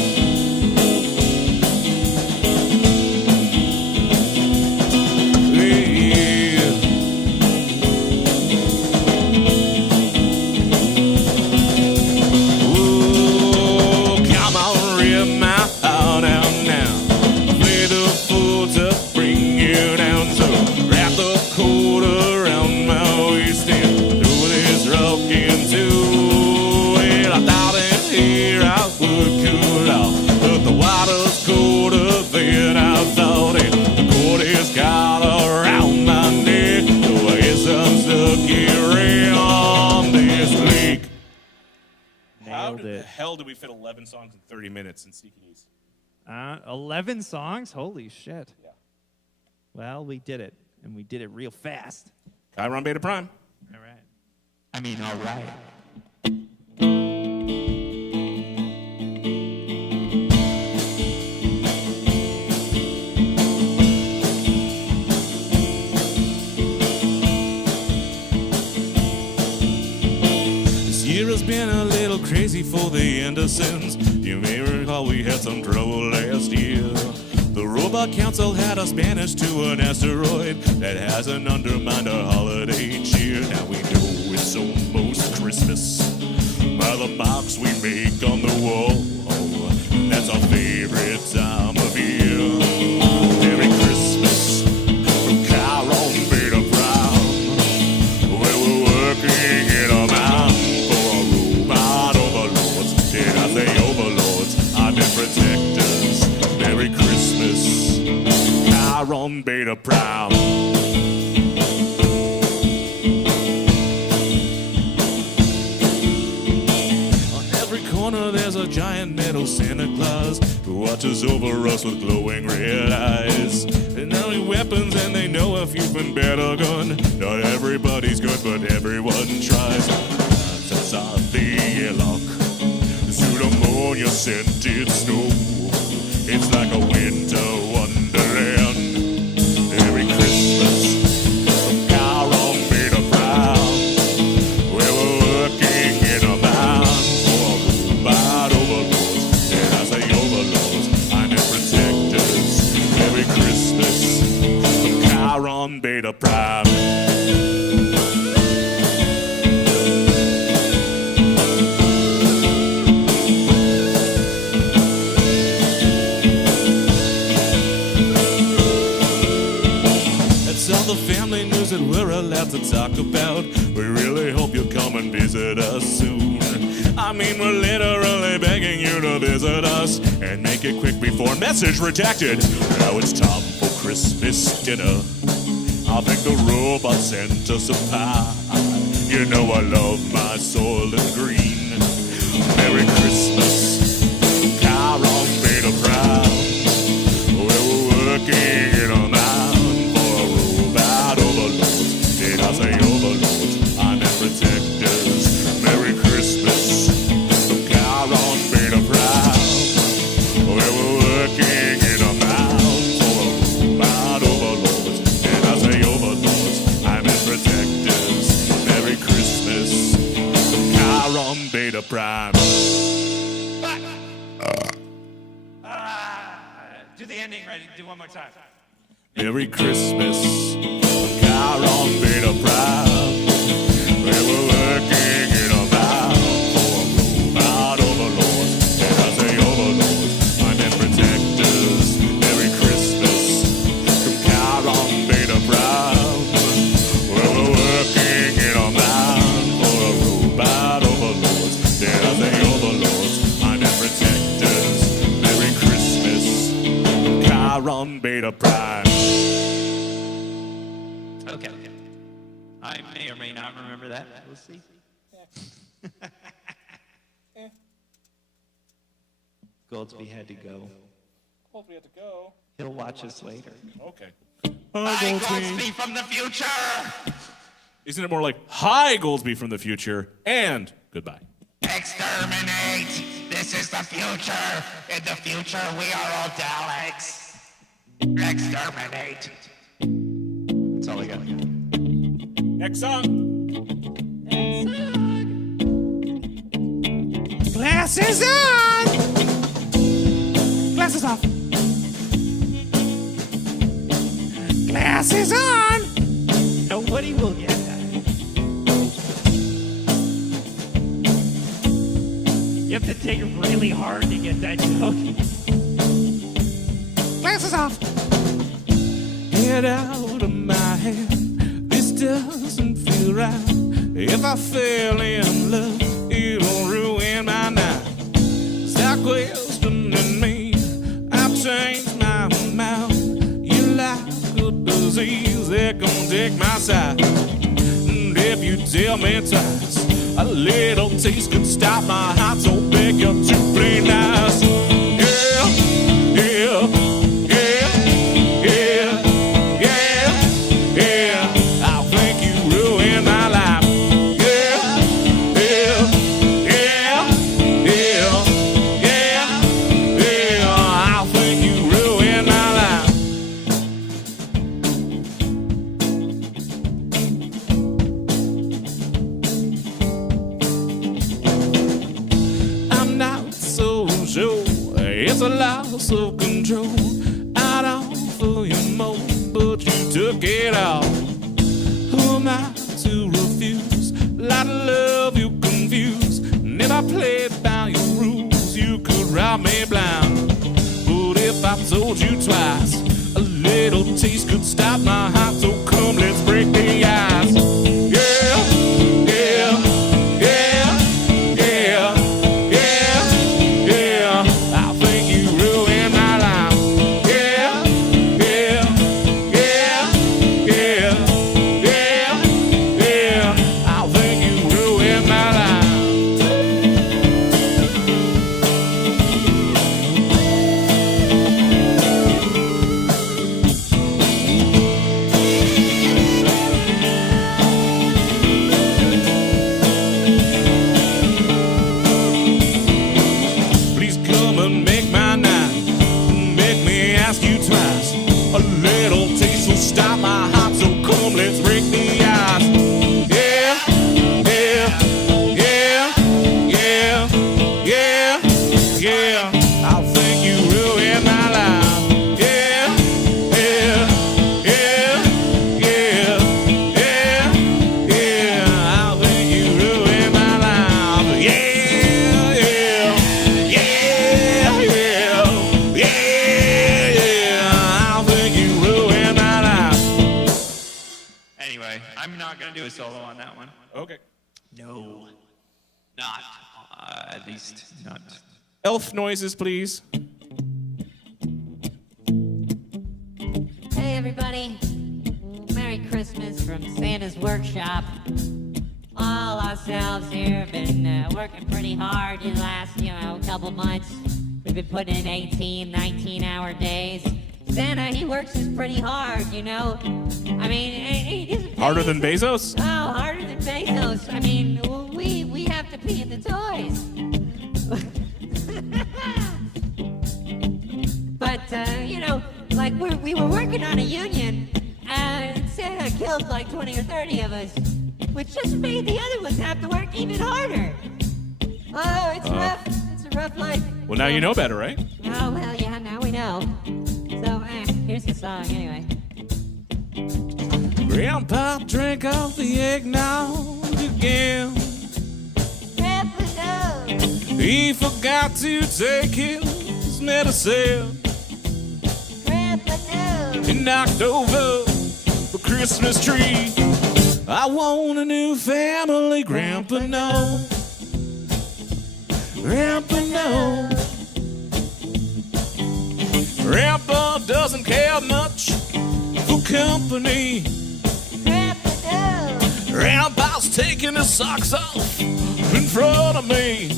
How the hell did we fit 11 songs in 30 minutes in CKDs? 11 songs? Holy shit. Yeah. Well, we did it, and we did it real fast. Chiron Beta Prime. All right. I mean, all right. Has been a little crazy for the Andersons. You may recall we had some trouble last year. The Robot Council had us banished to an asteroid that hasn't undermined our holiday cheer. Now we know it's almost Christmas by the marks we make on the wall. That's our favorite time of year. Merry Christmas from Chiron Beta Prime, where we're working in a mountain. Did I say overlords? I meant protectors. Merry Christmas, Chiron Beta Prime. On every corner there's a giant metal Santa Claus who watches over us with glowing red eyes. And now he weapons and they know if you've been better gun. Not everybody's good, but everyone tries. That's the airlock. Pseudomonia scented snow. It's like a winter wonderland. Merry Christmas from Chiron Beta Prime, where we're working in a mine for robot overlords. And I say overlords, I meant protectors. Merry Christmas from Chiron Beta Prime. The family news that we're allowed to talk about. We really hope you'll come and visit us soon. I mean, we're literally begging you to visit us and make it quick before message redacted. Now it's time for Christmas dinner. I think the robot sent us a pie. You know I love my Soylent Green. Merry Christmas, Chiron Beta Prime, where we're working in a mine. Overlords, did I say overlords? I meant protectors. Merry Christmas from Chiron Beta Prime, where we're working in a mine for robot overlords. Did I say overlords? I meant protectors. Merry Christmas from Chiron Beta Prime. Do the ending, ready? Do one more time. Merry Christmas from Chiron Beta Prime, where we're working in a mine for robot overlords. And I say overlords, I meant protectors. Merry Christmas from Chiron Beta Prime, where we're of pride. Okay. I may or may not remember that. We'll see. Goldsby had to go. Goldsby had to go. He'll watch us later. Okay. Hi, Goldsby from the future! Isn't it more like, hi, Goldsby from the future, and goodbye? Exterminate! This is the future! In the future, we are all Daleks! Exterminate! That's all I got. Next song. Glasses on! Glasses off. Glasses on! Nobody will get that. You have to take it really hard to get that joke. Glasses off. Get out of my head. This doesn't feel right. If I fell in love, it'll ruin my night. Stop questioning me. I've changed my mind. You like a disease that gon' take my side. And if you tell me twice, a little taste could stop my heart. So beg you to play nice. Yeah, yeah, yeah, yeah, yeah, yeah. I think you ruined my life. Yeah, yeah, yeah, yeah, yeah, yeah. I think you ruined my life. I'm not so sure. It's a loss of control. I'd offer you more, but you took it all. Who am I to refuse? Lot of love you confuse. And if I played by your rules, you could rob me blind. But if I told you twice, a little taste could stop my heart. So come, let's break the ice. Yeah, yeah, yeah, yeah, yeah, yeah. I think you ruined my life. Yeah, yeah, yeah, yeah, yeah, yeah. I think you ruined my life. Please come and make my night. Make me ask you twice. A little taste will stop my heart. So come, let's break the ice. Yeah, yeah, yeah, yeah, yeah, yeah. I think you ruined my life. Yeah, yeah, yeah, yeah, yeah, yeah. I think you ruined my life. Yeah, yeah, yeah, yeah, yeah, yeah. I think you ruined my life. Anyway, I'm not going to do a solo on that one. Okay. No. Not. At least not. Elf noises, please. Hey, everybody. Merry Christmas from Santa's workshop. All ourselves here have been working pretty hard the last, couple months. We've been putting in 18, 19-hour days. Santa, he works us pretty hard, I mean, he doesn't pay Harder us- than Bezos? Oh, harder than Bezos. I mean, we have to pee in the toys. But, like we were working on a union, and Santa killed like 20 or 30 of us, which just made the other ones have to work even harder. Oh, it's rough. It's a rough life. Well, now you know better, right? Oh, well, yeah, now we know. So, here's the song anyway. Grandpa drank off the eggnog again. Grandpa knows. He forgot to take his medicine. Grandpa knows. He knocked over the Christmas tree. I want a new family, Grandpa knows. Grandpa knows. Grandpa doesn't care much for company. Grandpa's taking his socks off in front of me.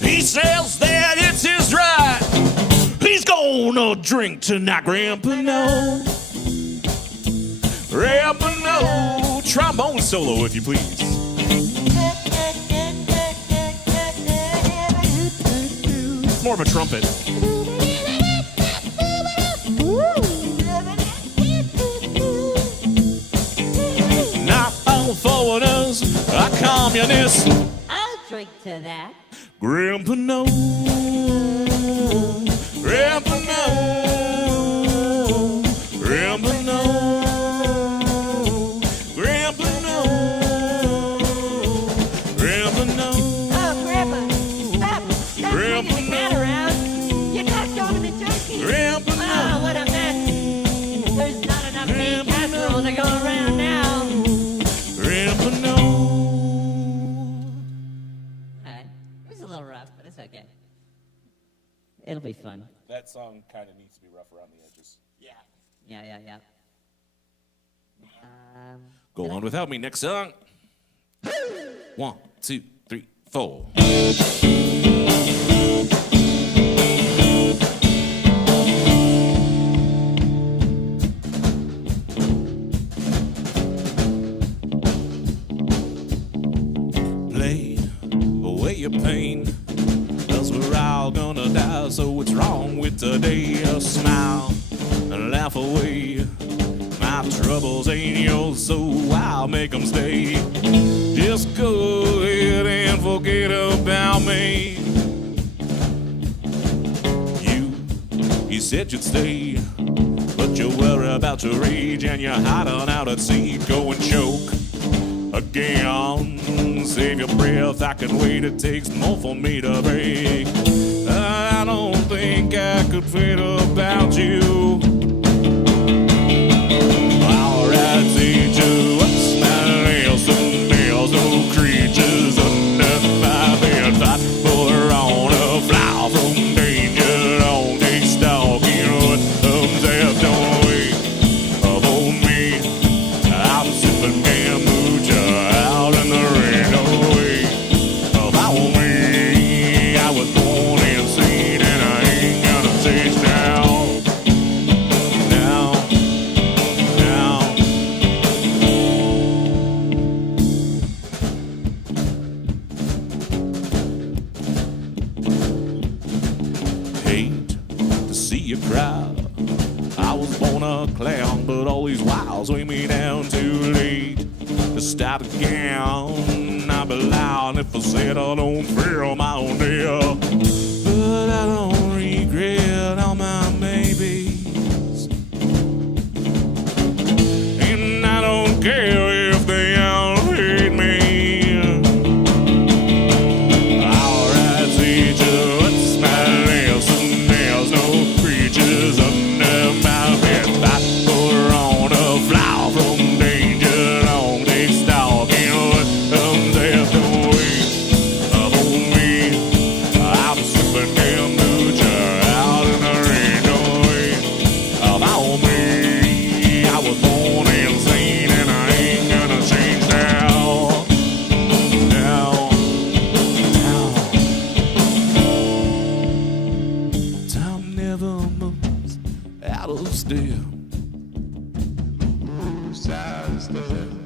He says that it's his right. He's gonna drink tonight. Grandpa no. Grandpa no. Trombone solo, if you please. More of a trumpet. Not all foreigners are communists. I'll drink to that. Grandpa no. Grandpa no. Grandpa no. Grandpa no. Grandpa no. Oh, Grandpa, stop. Stop Grandpa, swinging the cat around. You're not going to the junkie. Grandpa Oh, no. what a mess. There's not enough meat Grandpa, casserole to go around now. Grandpa no. All right. It was a little rough, but it's okay. It'll be fun. That song kind of needs to be rough around the edges. Yeah. Go on without me. Next song. 1, 2, 3, 4. Play away your pain, 'cause we're all gonna die. So what's wrong with today? A smile and laugh away. My troubles ain't yours, so I'll make them stay. Just go ahead and forget about me. You said you'd stay, but you worry about your age and you're hiding out at sea. Go and choke again. Save your breath, I can wait. It takes more for me to break. I don't think I could fade about you. Alright, teacher, what's my nails? Some nails, no creatures under my bed. Fight for on a fly from danger. Don't take stalking what thumbs have don't wait for me. I'm sipping kombucha out in the rain. Don't wait for me. I was born insane and I ain't gonna change now. Hate to see you cry. I was born a clown, but all these wiles weigh me down too late to start again. I'd be lying if I said I don't feel my own deal, but I don't regret all my maybes, and I don't care if they all hate me. Alright, teacher, what's my nails? Some nails, no creatures under my bed. Fight for on a fly from danger. Don't take stalking what comes after wait for me. I'm sipping kombucha out in the rain. Don't wait for me. I was born insane and I ain't gonna change now. Time never moves out of step.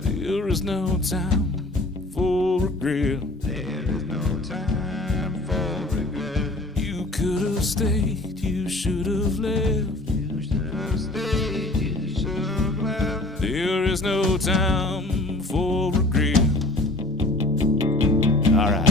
There is no time for regret. There is no time for regret. You could have stayed, you should have left. You should have stayed, you should have left. There is no time for regret. All right.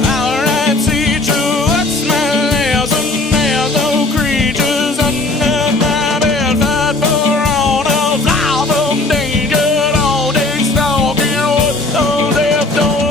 Alright, teacher, what's my nails? Some nails, no creatures under my bed. Fight for on a fly from danger. Don't take stalking what those left don't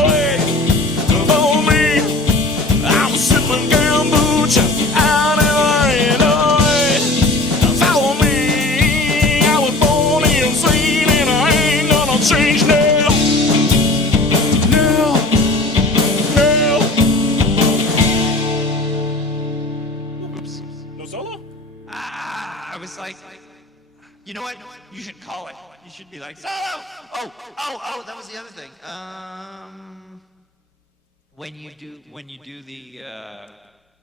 You know what? You should call it. You should be like, solo! Oh, that was the other thing. When you do the,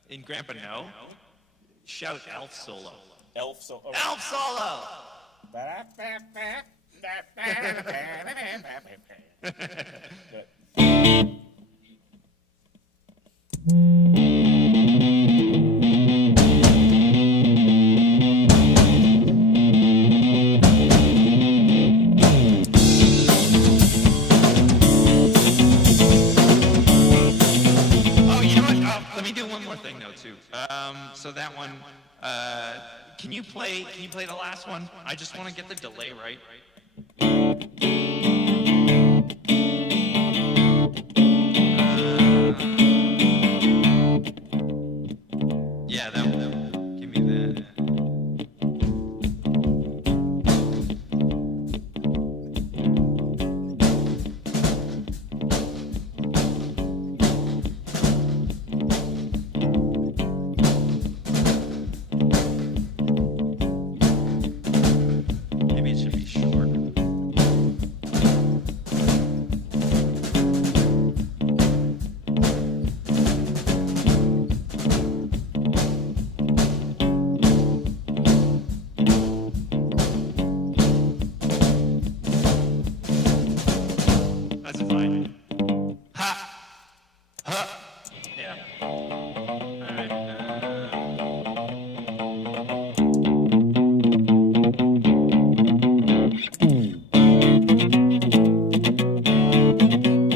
in Grandpa No, shout elf solo. Elf solo. Elf solo! Let me do one more thing though too. So that one, can you play the last one? I just want to get the delay right. Yeah, that one. Give me that. Maybe it should be short. That's fine. Ha! Ha! Yeah. All right.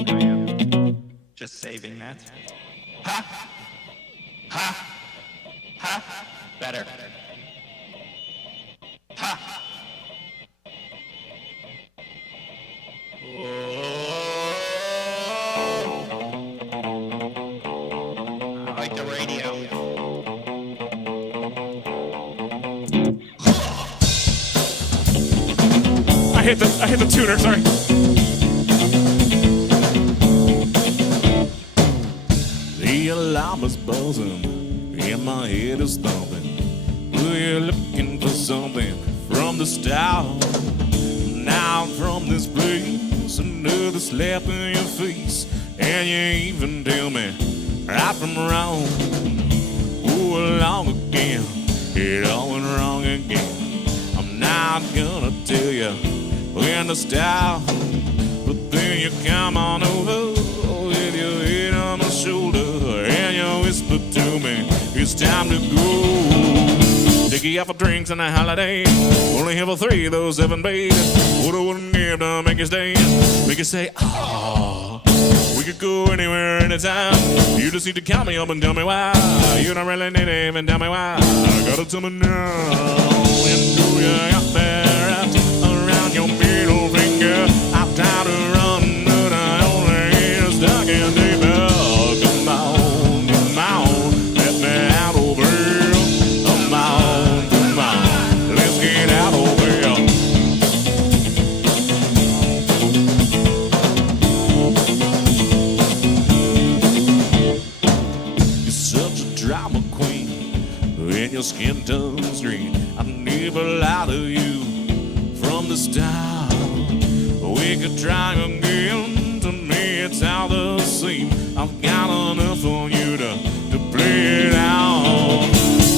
I am just saving that. Ha! Ha! Ha! Better. Ha! I like the radio. I hit the tuner, sorry. The alarm is buzzing, and my head is thumping. We're looking for something from the start. Now from this place, another slap in your face, and you even tell me right from wrong. Oh, along again, it all went wrong again. I'm not gonna tell you when to stop, but then you come on over with your head on my shoulder, and you whisper to me, it's time to go. Take you out for drinks on a holiday, only here for 3 of those 7, babe. What I wouldn't give to make you stay, make you say, ah. We could go anywhere, anytime. You just need to count me up and tell me why. You don't really need to even tell me why. Gotta tell me now. And do you got there wrapped around your middle finger? I'm tired of running, but I only get stuck in deeper. Come on, let me out over here. Come on, let's get out over here. You're such a drama queen, when your skin turns green. I never lie to you from the start. We could try again, to me it's all the same. I've got enough on you to play it out.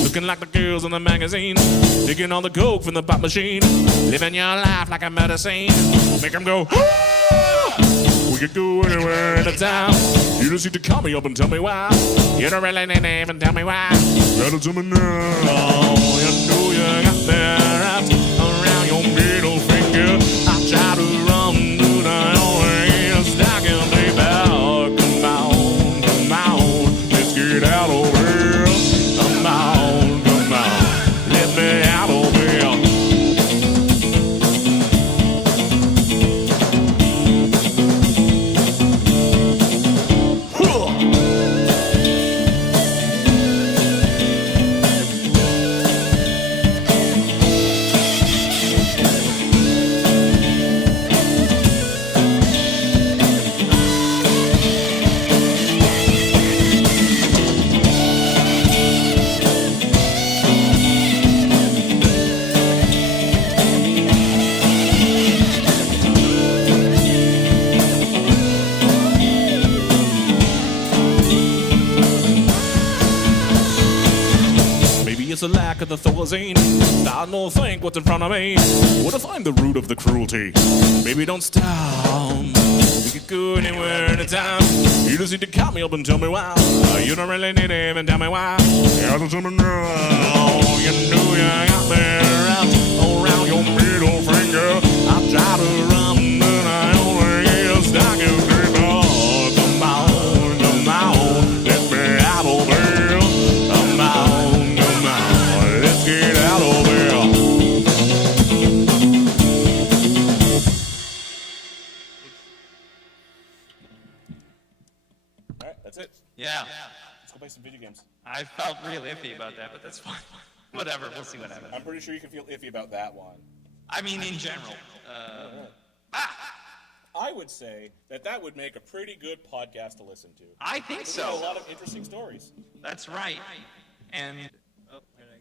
Looking like the girls in the magazine, taking all the coke from the pop machine, living your life like a murder scene. Make them go, ah! We could go anywhere in the town. You just need to call me up and tell me why. You don't really need to even tell me why. Better tell me now. You know you got that wrapped around your middle finger. I try to run, but I only get stuck in the bell. Come on, let's get out over here. Come on, let me out over here. back of the Thorazine. Starting to think what's in front of me. What if I'm the root of the cruelty? Baby, don't stop. We could go anywhere, anytime. You just need to count me up and tell me why. You don't really need to even tell me why. You have to tell me now. You know you got me wrapped around your middle finger. I try to run, but I only get stuck in deeper. Come on, let me out of there. Come on, let's get out of there. All right, that's it. Yeah. Let's go play some video games. I felt real iffy about that, but that's fine. Whatever, we'll see what happens. I'm pretty sure you can feel iffy about that one. I mean, in general. I would say that would make a pretty good podcast to listen to. I think There's a so. lot of interesting stories. That's right. And Oh, where'd I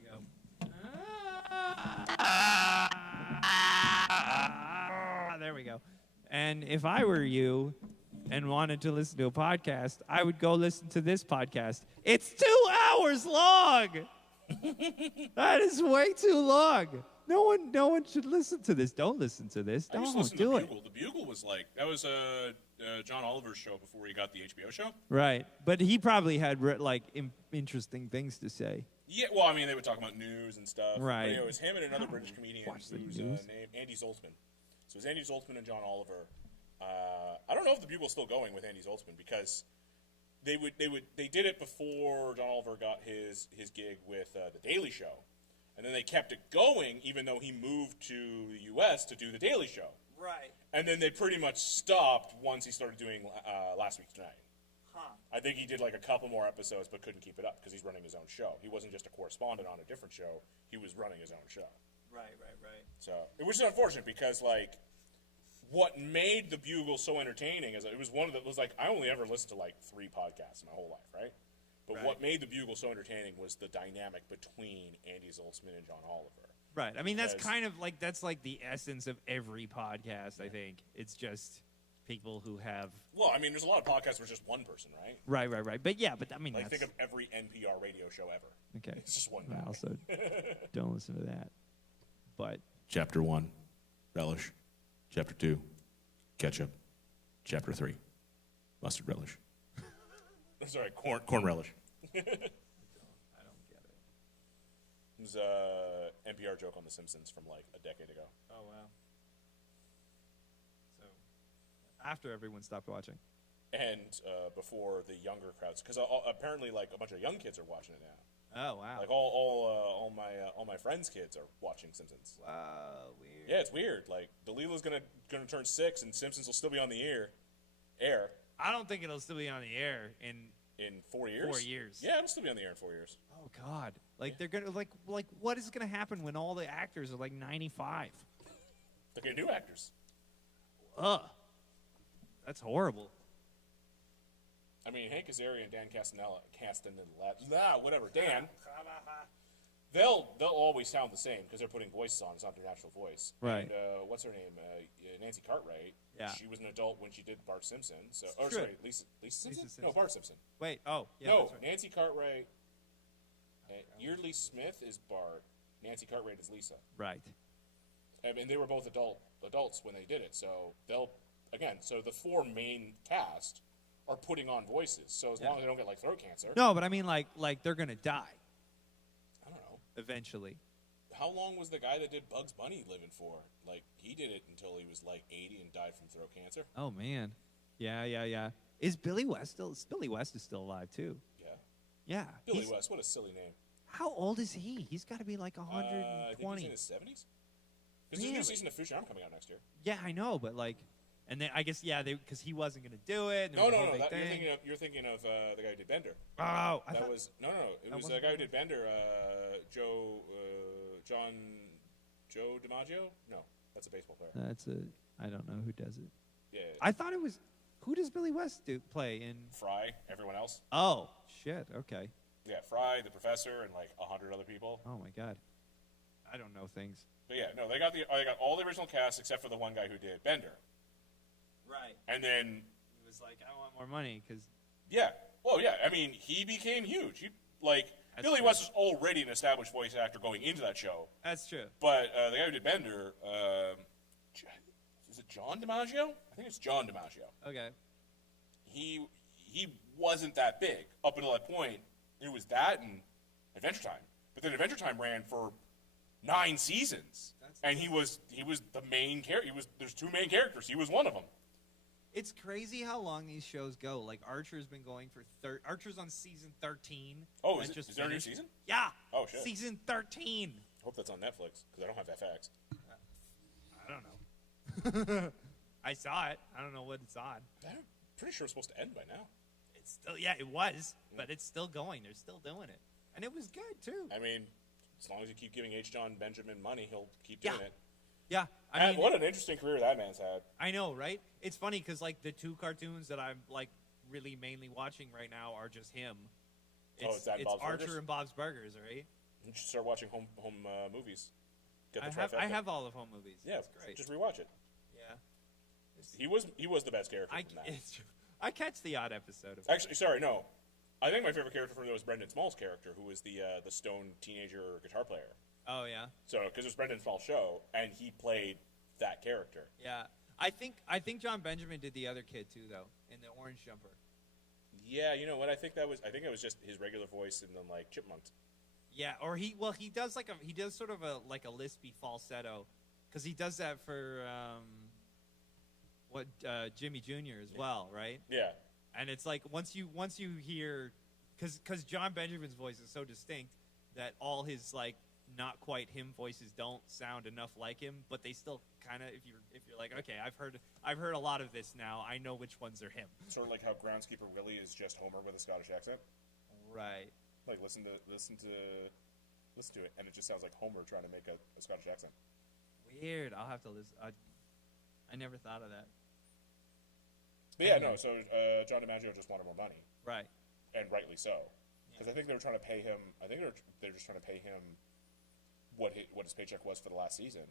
go? There we go. And if I were you and wanted to listen to a podcast, I would go listen to this podcast. It's 2 hours long. That is way too long. No one should listen to this. Don't listen to this. I used to Don't listen do to it. Bugle. The Bugle was like, that was John Oliver's show before he got the HBO show. Right, but he probably had interesting things to say. Yeah, well, I mean, they would talk about news and stuff. Right. But, it was him and another British comedian watch the who's news. named Andy Zoltzman. So it was Andy Zoltzman and John Oliver. I don't know if the Bugle's still going with Andy Zoltzman because they did it before John Oliver got his gig with the Daily Show, and then they kept it going even though he moved to the U.S. to do the Daily Show. Right. And then they pretty much stopped once he started doing Last Week Tonight. Huh. I think he did like a couple more episodes but couldn't keep it up because he's running his own show. He wasn't just a correspondent on a different show. He was running his own show. Right. So it was unfortunate because like what made the Bugle so entertaining is it was one of the, it was like I only ever listened to like 3 podcasts in my whole life, right? But Right. what made the Bugle so entertaining was the dynamic between Andy Zoltzman and John Oliver. Right. I mean, that's Because- kind of like the essence of every podcast. I think it's just people who have. Well, I mean, there's a lot of podcasts where it's just one person, right? Right. But yeah, but I mean, Like that's think of every NPR radio show ever. okay. It's just one I guy. also don't listen to that. But Chapter 1, relish. Chapter 2, ketchup. Chapter 3, mustard relish. Sorry, Corn relish. I don't get it. It was a NPR joke on The Simpsons from like a decade ago. Oh wow. So after everyone stopped watching. And before the younger crowds, because apparently like a bunch of young kids are watching it now. Oh wow. Like all my friends' kids are watching Simpsons. Wow, weird. Yeah, it's weird. Like Delilah's gonna turn 6, and Simpsons will still be on the air. I don't think it'll still be on the air in 4 years. 4 years. Yeah, it'll still be on the air in 4 years. Oh God. Like they're gonna like what is gonna happen when all the actors are like 95? They're gonna new actors. Ugh. That's horrible. I mean, Hank Azaria and Dan Castanella, whatever, Dan. They'll always sound the same because they're putting voices on. It's not their natural voice. Right. And what's her name? Nancy Cartwright. Yeah. She was an adult when she did Bart Simpson. So, True. sorry, Lisa Simpson? Simpson. No, Bart Simpson. Wait. Oh. Yeah. no, that's right. Nancy Cartwright. Yeardley Smith is Bart. Nancy Cartwright is Lisa. Right. I mean, they were both adults when they did it. So so the 4 main cast are putting on voices. So as long as they don't get like throat cancer. No, but I mean like they're gonna die I don't know. eventually. How long was the guy that did Bugs Bunny living for? Like, he did it until he was like 80 and died from throat cancer. Oh man. Yeah. Is Billy West still? Billy West is still alive too. Yeah. Yeah. Billy He's- West, what a silly name. How old is he? He's got to be like I think 120. he's in his 70s. Because there's a new Really? season of Futurama coming out next year. Yeah, I know, but like, and then I guess because he wasn't gonna do it. And there No, was a no, whole no. big thing. You're thinking of the guy who did Bender. Oh, I That thought, was no. It that was the wasn't guy who Bender? did Bender. Joe DiMaggio? No, that's a baseball player. I don't know who does it. Yeah. I thought it was. Who does Billy West play in? Fry. Everyone else. Oh shit. Okay. Yeah, Fry, the professor, and like 100 other people. Oh my God. I don't know things. But yeah, no, they got all the original cast except for the one guy who did Bender. Right. And then He was like, I want more money because. yeah, well, yeah. I mean, he became huge. Billy true. West was already an established voice actor going into that show. That's true. But the guy who did Bender, is it John DiMaggio? I think it's John DiMaggio. Okay. He wasn't that big up until that point. It was that and Adventure Time. But then Adventure Time ran for 9 seasons, and he was the main character. There's 2 main characters. He was one of them. It's crazy how long these shows go. Like Archer's been going for Archer's on season 13. Oh, That is just there a new finished. season? Yeah. Oh, shit. Season 13. Hope that's on Netflix because I don't have FX. I don't know. I saw it. I don't know what it's on. I'm pretty sure it's supposed to end by now. It's still it was, but it's still going. They're still doing it, and it was good too. I mean, as long as you keep giving H. John Benjamin money, he'll keep doing it. Yeah, And what an interesting career that man's had. I know, right? It's funny because like the 2 cartoons that I'm like really mainly watching right now are just him. It's that and Bob's Archer Burgers? and Bob's Burgers, right? You should start watching home movies. Get the I trifecta. have all of home movies. Yeah, It's great. just rewatch it. Yeah, He was the best character from that. it's true. I catch the odd episode of Actually, sorry, no. I think my favorite character from there was Brendan Small's character, who was the stone teenager guitar player. Oh yeah, So, because it was Brendan Small's show, and he played that character. yeah. I think John Benjamin did the other kid too, though, in the orange jumper. Yeah, you know what? I think it was just his regular voice and then like Chipmunks. Yeah, or he does he does sort of a lispy falsetto, because he does that for Jimmy Jr. as well, right? Yeah. And it's like once you hear, because John Benjamin's voice is so distinct that all his like not quite him voices don't sound enough like him, but they still kind of, if you're like, okay, I've heard a lot of this now, I know which ones are him. Sort of like how Groundskeeper Willie is just Homer with a Scottish accent. Right. Like listen to it, and it just sounds like Homer trying to make a Scottish accent. Weird. I'll have to listen. I never thought of that. But yeah, no. So John DiMaggio just wanted more money, Right. and rightly so, because I think they were trying to pay him. I think they're just trying to pay him what his paycheck was for the last season,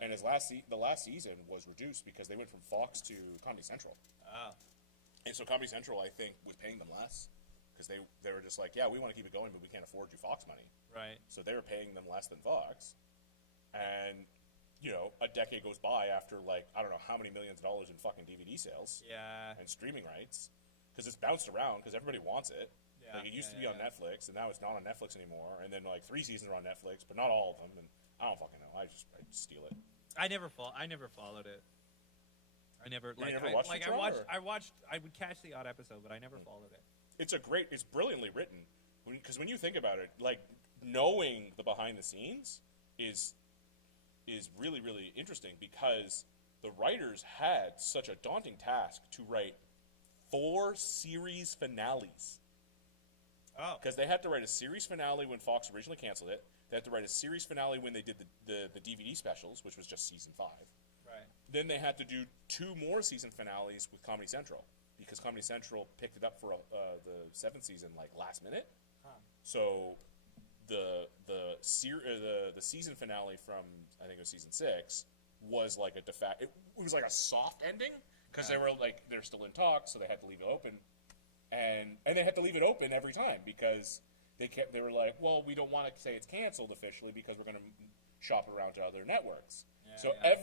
and the last season was reduced because they went from Fox to Comedy Central. Oh. And so Comedy Central, I think, was paying them less because they were just like, yeah, we want to keep it going, but we can't afford you Fox money. Right. So they were paying them less than Fox, and a decade goes by after like I don't know how many millions of dollars in fucking DVD sales Yeah. and streaming rights because it's bounced around because everybody wants it. Yeah, Like it used to be yeah, on Netflix, and now it's not on Netflix anymore. And then like 3 seasons are on Netflix, but not all of them. And I don't fucking know. I just steal it. I never followed it. I never You never watched like Futurama, or? I would catch the odd episode, but I never followed it. It's brilliantly written because when you think about it, like knowing the behind the scenes is really, really interesting because the writers had such a daunting task to write 4 series finales. Oh. Because they had to write a series finale when Fox originally canceled it. They had to write a series finale when they did the DVD specials, which was just season 5. Right. Then they had to do 2 more season finales with Comedy Central because Comedy Central picked it up for the 7th season like last minute. Huh. So the season finale from I think it was season 6 was like a it was like a soft ending because they're still in talks, so they had to leave it open, and they had to leave it open every time because they were like, well, we don't want to say it's canceled officially because we're going to shop it around to other networks. Yeah, So yeah.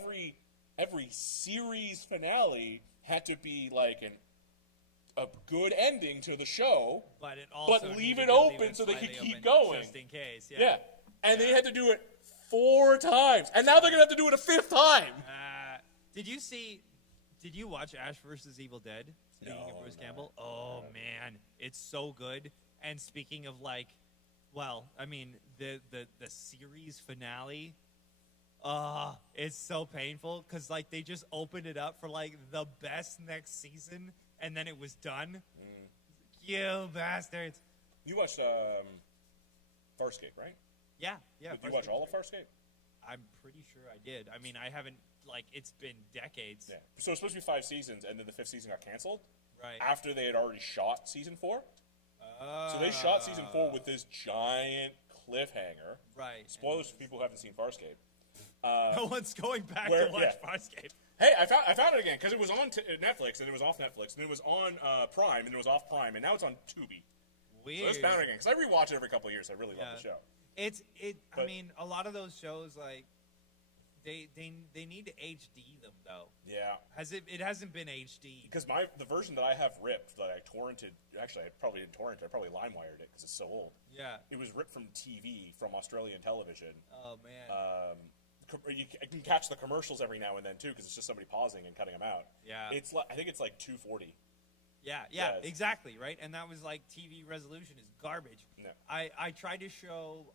every series finale had to be like a good ending to the show, But it also leave needed it to open so they slightly could keep open going. just in case. Yeah. Yeah. And they had to do it 4 times. And now they're going to have to do it a 5th time. Did you watch Ash vs. Evil Dead? Speaking of Bruce Campbell? Oh, man. It's so good. And speaking of, like, well, I mean, the series finale, it's so painful because, like, they just opened it up for, like, the best next season, and then it was done. You bastards. You watched Farscape, right? Yeah. Did you watch all of Farscape? I'm pretty sure I did. I mean, I haven't, like, it's been decades. Yeah. So it's supposed to be 5 seasons, and then the 5th season got canceled. Right. After they had already shot season 4. So they shot season 4 with this giant cliffhanger. Right. Spoilers for people who haven't seen Farscape. No one's going back where- to watch yeah. Farscape. Hey, I found it again because it was on Netflix and it was off Netflix and it was on Prime and it was off Prime and now it's on Tubi. weird. So it's pounding because I rewatch it every couple of years. I really love the show. I But- mean, a lot of those shows like they need to HD them though. Yeah. It hasn't been HD. Because the version that I have ripped that I torrented, actually I probably didn't torrent it, I probably LimeWired it because it's so old. Yeah. It was ripped from TV, from Australian television. Oh man. You can catch the commercials every now and then too because it's just somebody pausing and cutting them out. Yeah. It's like, I think it's like 240. Yeah, Yes. exactly, right? And that was like TV resolution is garbage. No. I tried to show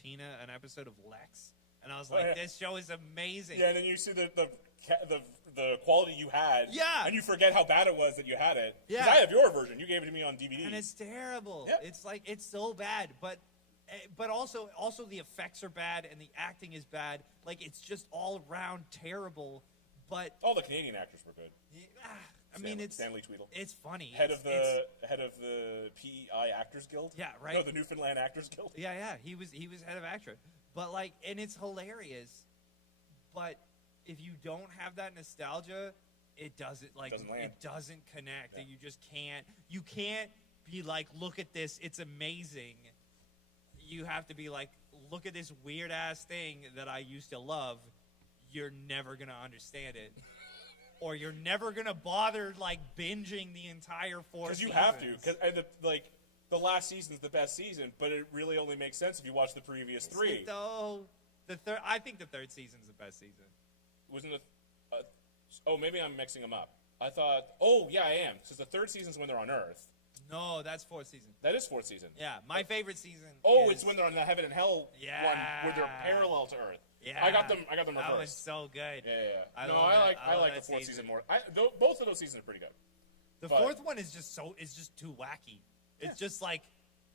Tina an episode of Lex, and I was like, yeah. this show is amazing. Yeah, and then you see the quality you had. Yeah. And you forget how bad it was that you had it. 'Cause Yeah. I have your version. You gave it to me on DVD. And it's terrible. Yeah. It's like it's so bad, but also the effects are bad and the acting is bad. Like it's just all around terrible. But all the Canadian actors were good. I mean, it's Stanley Tweedle. It's funny. Head of the PEI Actors Guild. Yeah, right. No, the Newfoundland Actors Guild. Yeah. He was head of actor, but like, and it's hilarious. But if you don't have that nostalgia, it doesn't land. It doesn't connect. Yeah. And you just can't. You can't be like, look at this. It's amazing. You have to be like, look at this weird ass thing that I used to love. You're never gonna understand it. Or you're never gonna bother like binging the entire 4 Because you seasons. have to. Because the last season's the best season, but it really only makes sense if you watch the previous three. Though I think the third season's the best season. Wasn't it? Oh, maybe I'm mixing them up. I thought. Oh, yeah, I am. Because the third season's when they're on Earth. No, that's fourth season. That is fourth season. Yeah, my favorite season. Oh, is, it's when they're on the Heaven and Hell one, where they're parallel to Earth. Yeah, I got them reversed. That was so good. Yeah. I No, love I like that the fourth season. season more. Both of those seasons are pretty good. The But- fourth one is just too wacky. It's just like,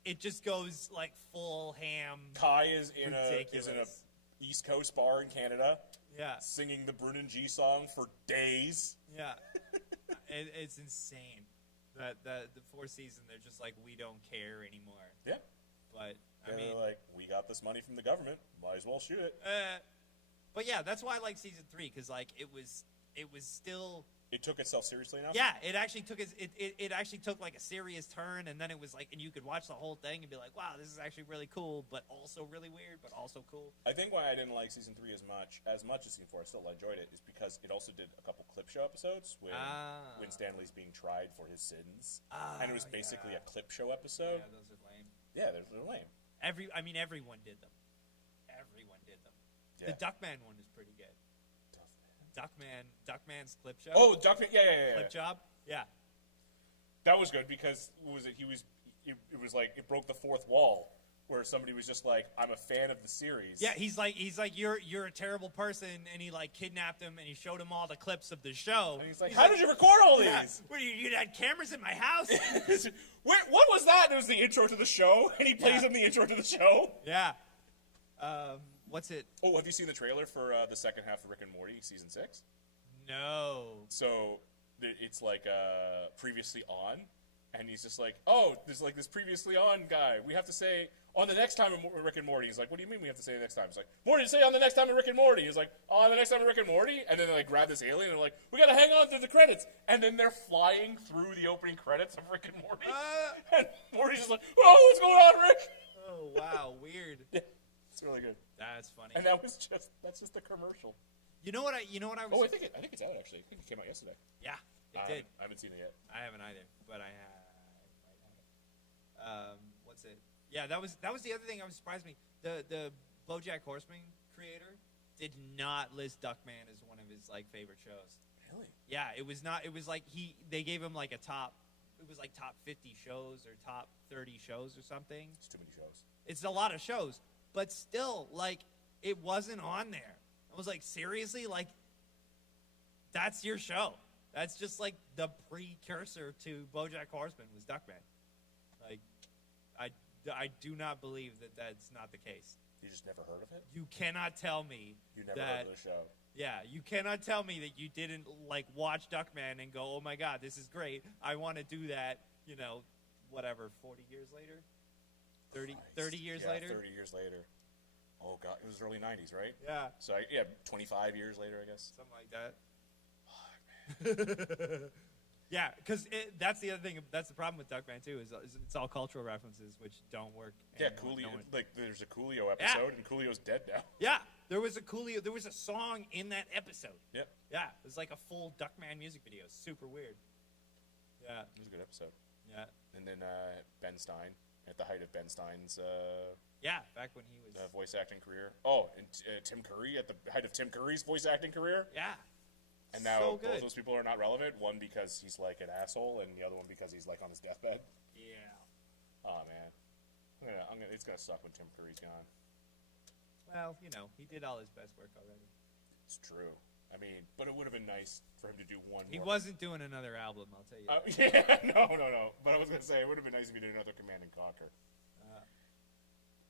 it just goes like full ham. Kai is in a ridiculous. East Coast bar in Canada. Yeah. Singing the Brunnen G song for days. Yeah, it's insane. That the fourth season, they're just like, we don't care anymore. Yeah. But I And mean, they're like, we got this money from the government. Might as well shoot it. but yeah, that's why I like season 3 because like it was still. It took itself seriously enough. Yeah, it actually took it actually took like a serious turn, and then it was like, and you could watch the whole thing and be like, wow, this is actually really cool, but also really weird, but also cool. I think why I didn't like season 3 as much as season 4, I still enjoyed it, is because it also did a couple clip show episodes when Stanley's being tried for his sins, and it was basically a clip show episode. Yeah, those are lame. Yeah, they're lame. Everyone did them. Everyone did them. Yeah. The Duckman one is pretty good. Duckman's clip show. Oh, Duckman, yeah. Clip job. Yeah. That was good because it was like it broke the fourth wall where somebody was just like, I'm a fan of the series. Yeah, he's like you're a terrible person, and he like kidnapped him, and he showed him all the clips of the show. And he's like, how did you record all these? Yeah. What, you had cameras in my house? What was that? It was the intro to the show, and he plays him the intro to the show. Yeah. What's it? Oh, have you seen the trailer for the second half of Rick and Morty season 6? No. So it's like previously on, and he's just like, oh, there's like this previously on guy. We have to say on the next time in Rick and Morty. He's like, what do you mean we have to say the next time? He's like, Morty, say on the next time in Rick and Morty. He's like, on the next time in Rick and Morty. And then they like grab this alien and they're like, we gotta hang on to the credits. And then they're flying through the opening credits of Rick and Morty. And Morty's just like, oh, what's going on, Rick? Oh wow, weird. Yeah, it's really good. That's funny. And that's just the commercial. You know what I was. Oh, I think it's out actually. I think it came out yesterday. Yeah, it did. I haven't seen it yet. I haven't either, but I might have it. What's it? Yeah, that was the other thing that surprised me. The BoJack Horseman creator did not list Duckman as one of his like favorite shows. Really? Yeah, it was not. It was like they gave him like a top. It was like top 50 shows or top 30 shows or something. It's too many shows. It's a lot of shows, but still, like, it wasn't on there. I was like, seriously? Like, that's your show. That's just like the precursor to BoJack Horseman was Duckman. Like, I do not believe that that's not the case. You just never heard of it? You cannot tell me You never heard of the show. Yeah, you cannot tell me that you didn't like watch Duckman and go, oh my God, this is great. I want to do that, whatever, 40 years later? 30 years later? 30 years later. Oh, God. It was early 90s, right? Yeah. So, 25 years later, I guess. Something like that. Yeah, because that's the other thing. That's the problem with Duckman too. Is it's all cultural references which don't work. Yeah, anymore. Coolio. No one- Like, there's a Coolio episode, and Coolio's dead now. Yeah, there was a Coolio. There was a song in that episode. Yep. Yeah, it was like a full Duckman music video. Super weird. Yeah. It was a good episode. Yeah. And then Ben Stein, at the height of Ben Stein's Yeah, back when he was. voice acting career. Oh, and Tim Curry at the height of Tim Curry's voice acting career. Yeah. And now So both good. those people are not relevant. One because he's like an asshole, and the other one because he's like on his deathbed. Yeah. Oh man, it's gonna suck when Tim Curry's gone. Well, you know, he did all his best work already. It's true. I mean, but it would have been nice for him to do one He more. wasn't doing another album, I'll tell you. Yeah, no. But I was gonna say it would have been nice if he did another Command and Conquer.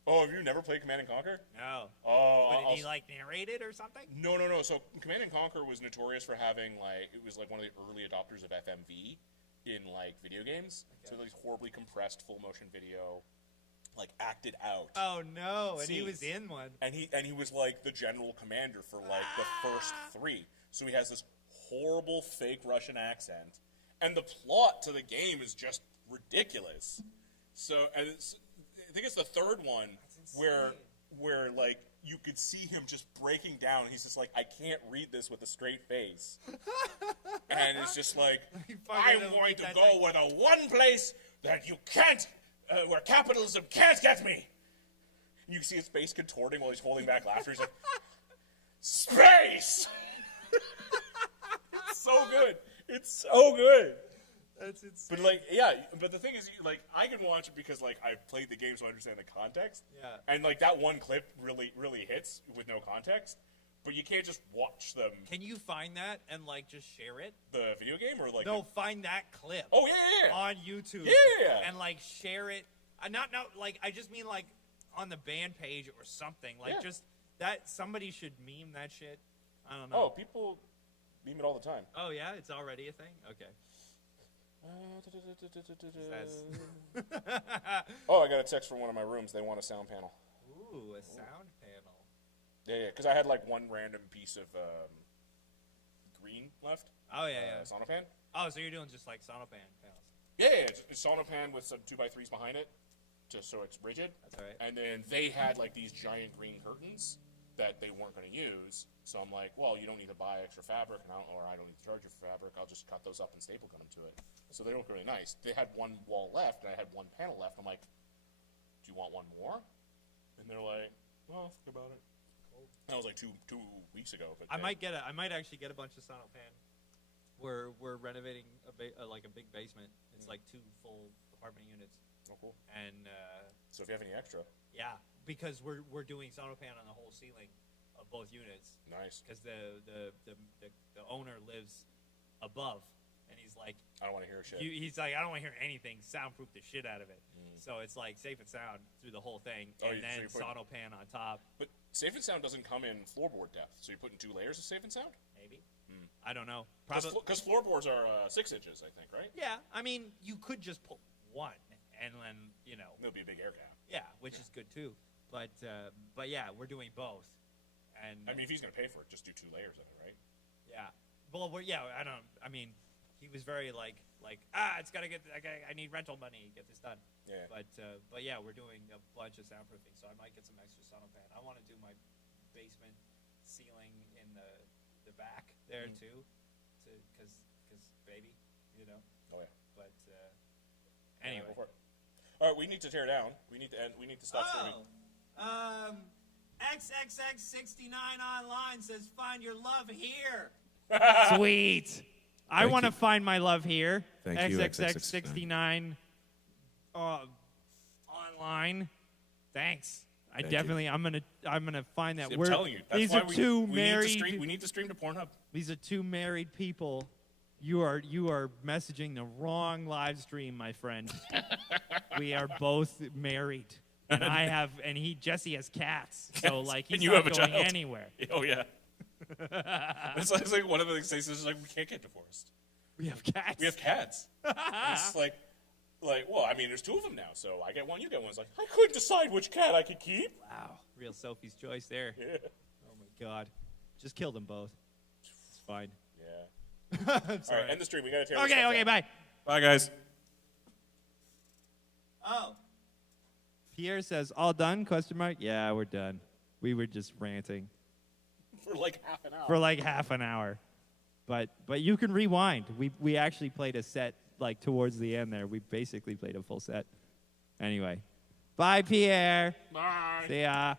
Oh, have you never played Command and Conquer? No. Oh, But did he like narrate it or something? No. So Command and Conquer was notorious for having it was like one of the early adopters of FMV in like video games. Okay. So like horribly compressed full motion video, like acted out. Oh no! And he scenes. was in one. And he was like the general commander for like the first 3. So he has this horrible fake Russian accent, and the plot to the game is just ridiculous. So and I think it's the third one where like you could see him just breaking down. He's just like, I can't read this with a straight face, and it's just like, I'm going to go with the one place that you can't, where capitalism can't get me. And you see his face contorting while he's holding back laughter. He's like, space. It's so good. It's so good. That's insane. But like, yeah. But the thing is, like, I can watch it because like I've played the game, so I understand the context. Yeah. And like that one clip really hits with no context. But you can't just watch them. Can you find that and like just share it? The video game or like? No, find that clip. Oh yeah. On YouTube. Yeah. And like share it. Not like I just mean like on the band page or something. Like just that somebody should meme that shit. I don't know. Oh, people meme it all the time. Oh yeah, it's already a thing. Okay. Oh, I got a text from one of my rooms. They want a sound panel. Ooh, a sound panel. Yeah, because I had like one random piece of green left. Oh yeah. Sonopan. Oh, so you're doing just like Sonopan panels. Yeah, it's Sonopan with some 2x3s behind it, just so it's rigid. That's all right. And then they had like these giant green curtains that they weren't going to use. So I'm like, well, you don't need to buy extra fabric, or I don't need to charge you for fabric. I'll just cut those up and staple gun them to it. So they look really nice. They had one wall left, and I had one panel left. I'm like, do you want one more? And they're like, well, think about it. That was like two weeks ago. But I might actually get a bunch of Sonopan. We're renovating like a big basement. It's like 2 full apartment units. Oh, cool. And so if you have any extra, yeah, because we're doing Sonopan on the whole ceiling of both units. Nice. Because the owner lives above, and he's like, I don't want to hear shit. He's like, I don't want to hear anything. Soundproof the shit out of it. So it's like safe and sound through the whole thing, and then Sonopan on top. But safe and sound doesn't come in floorboard depth, so you're putting 2 layers of safe and sound. Maybe. I don't know. Because floorboards are 6 inches, I think, right? Yeah, I mean, you could just put one, and then There'll be a big air gap. Yeah, which is good too. But yeah, we're doing both. And I mean, if he's gonna pay for it, just do 2 layers of it, right? Yeah. Well, I mean, he was very like it's gotta get. I need rental money. Get this done. Yeah. But yeah, we're doing a bunch of soundproofing, so I might get some extra Sonopan. I want to do my basement ceiling in the back there too, because baby, Oh yeah. But anyway. Go for it. All right, we need to tear down. We need to end. We need to stop streaming. XXX69 online says find your love here. Ah. Sweet. I want to find my love here. Thank you, XXX69 online. Thanks. Thank definitely. I'm gonna find that. I'm telling you. That's these why are two we married. We need to stream to Pornhub. These are 2 married people. You are messaging the wrong live stream, my friend. We are both married, and Jesse has cats, so like he's you not have a going child. anywhere. Oh yeah. it's like one of the things they say is like we can't get divorced. We have cats. We have cats. It's like, well, I mean, there's 2 of them now, so I get one, you get one. It's like I couldn't decide which cat I could keep. Wow, real Sophie's choice there. Yeah. Oh my God, just kill them both. It's fine. Yeah. All right, end the stream. We gotta tear this Okay, stuff okay, down. bye. Bye, guys. Oh. Pierre says, all done? Question mark. Yeah, we're done. We were just ranting For like half an hour. for like half an hour. But you can rewind. We actually played a set like towards the end there. We basically played a full set. Anyway. Bye, Pierre. Bye. See ya.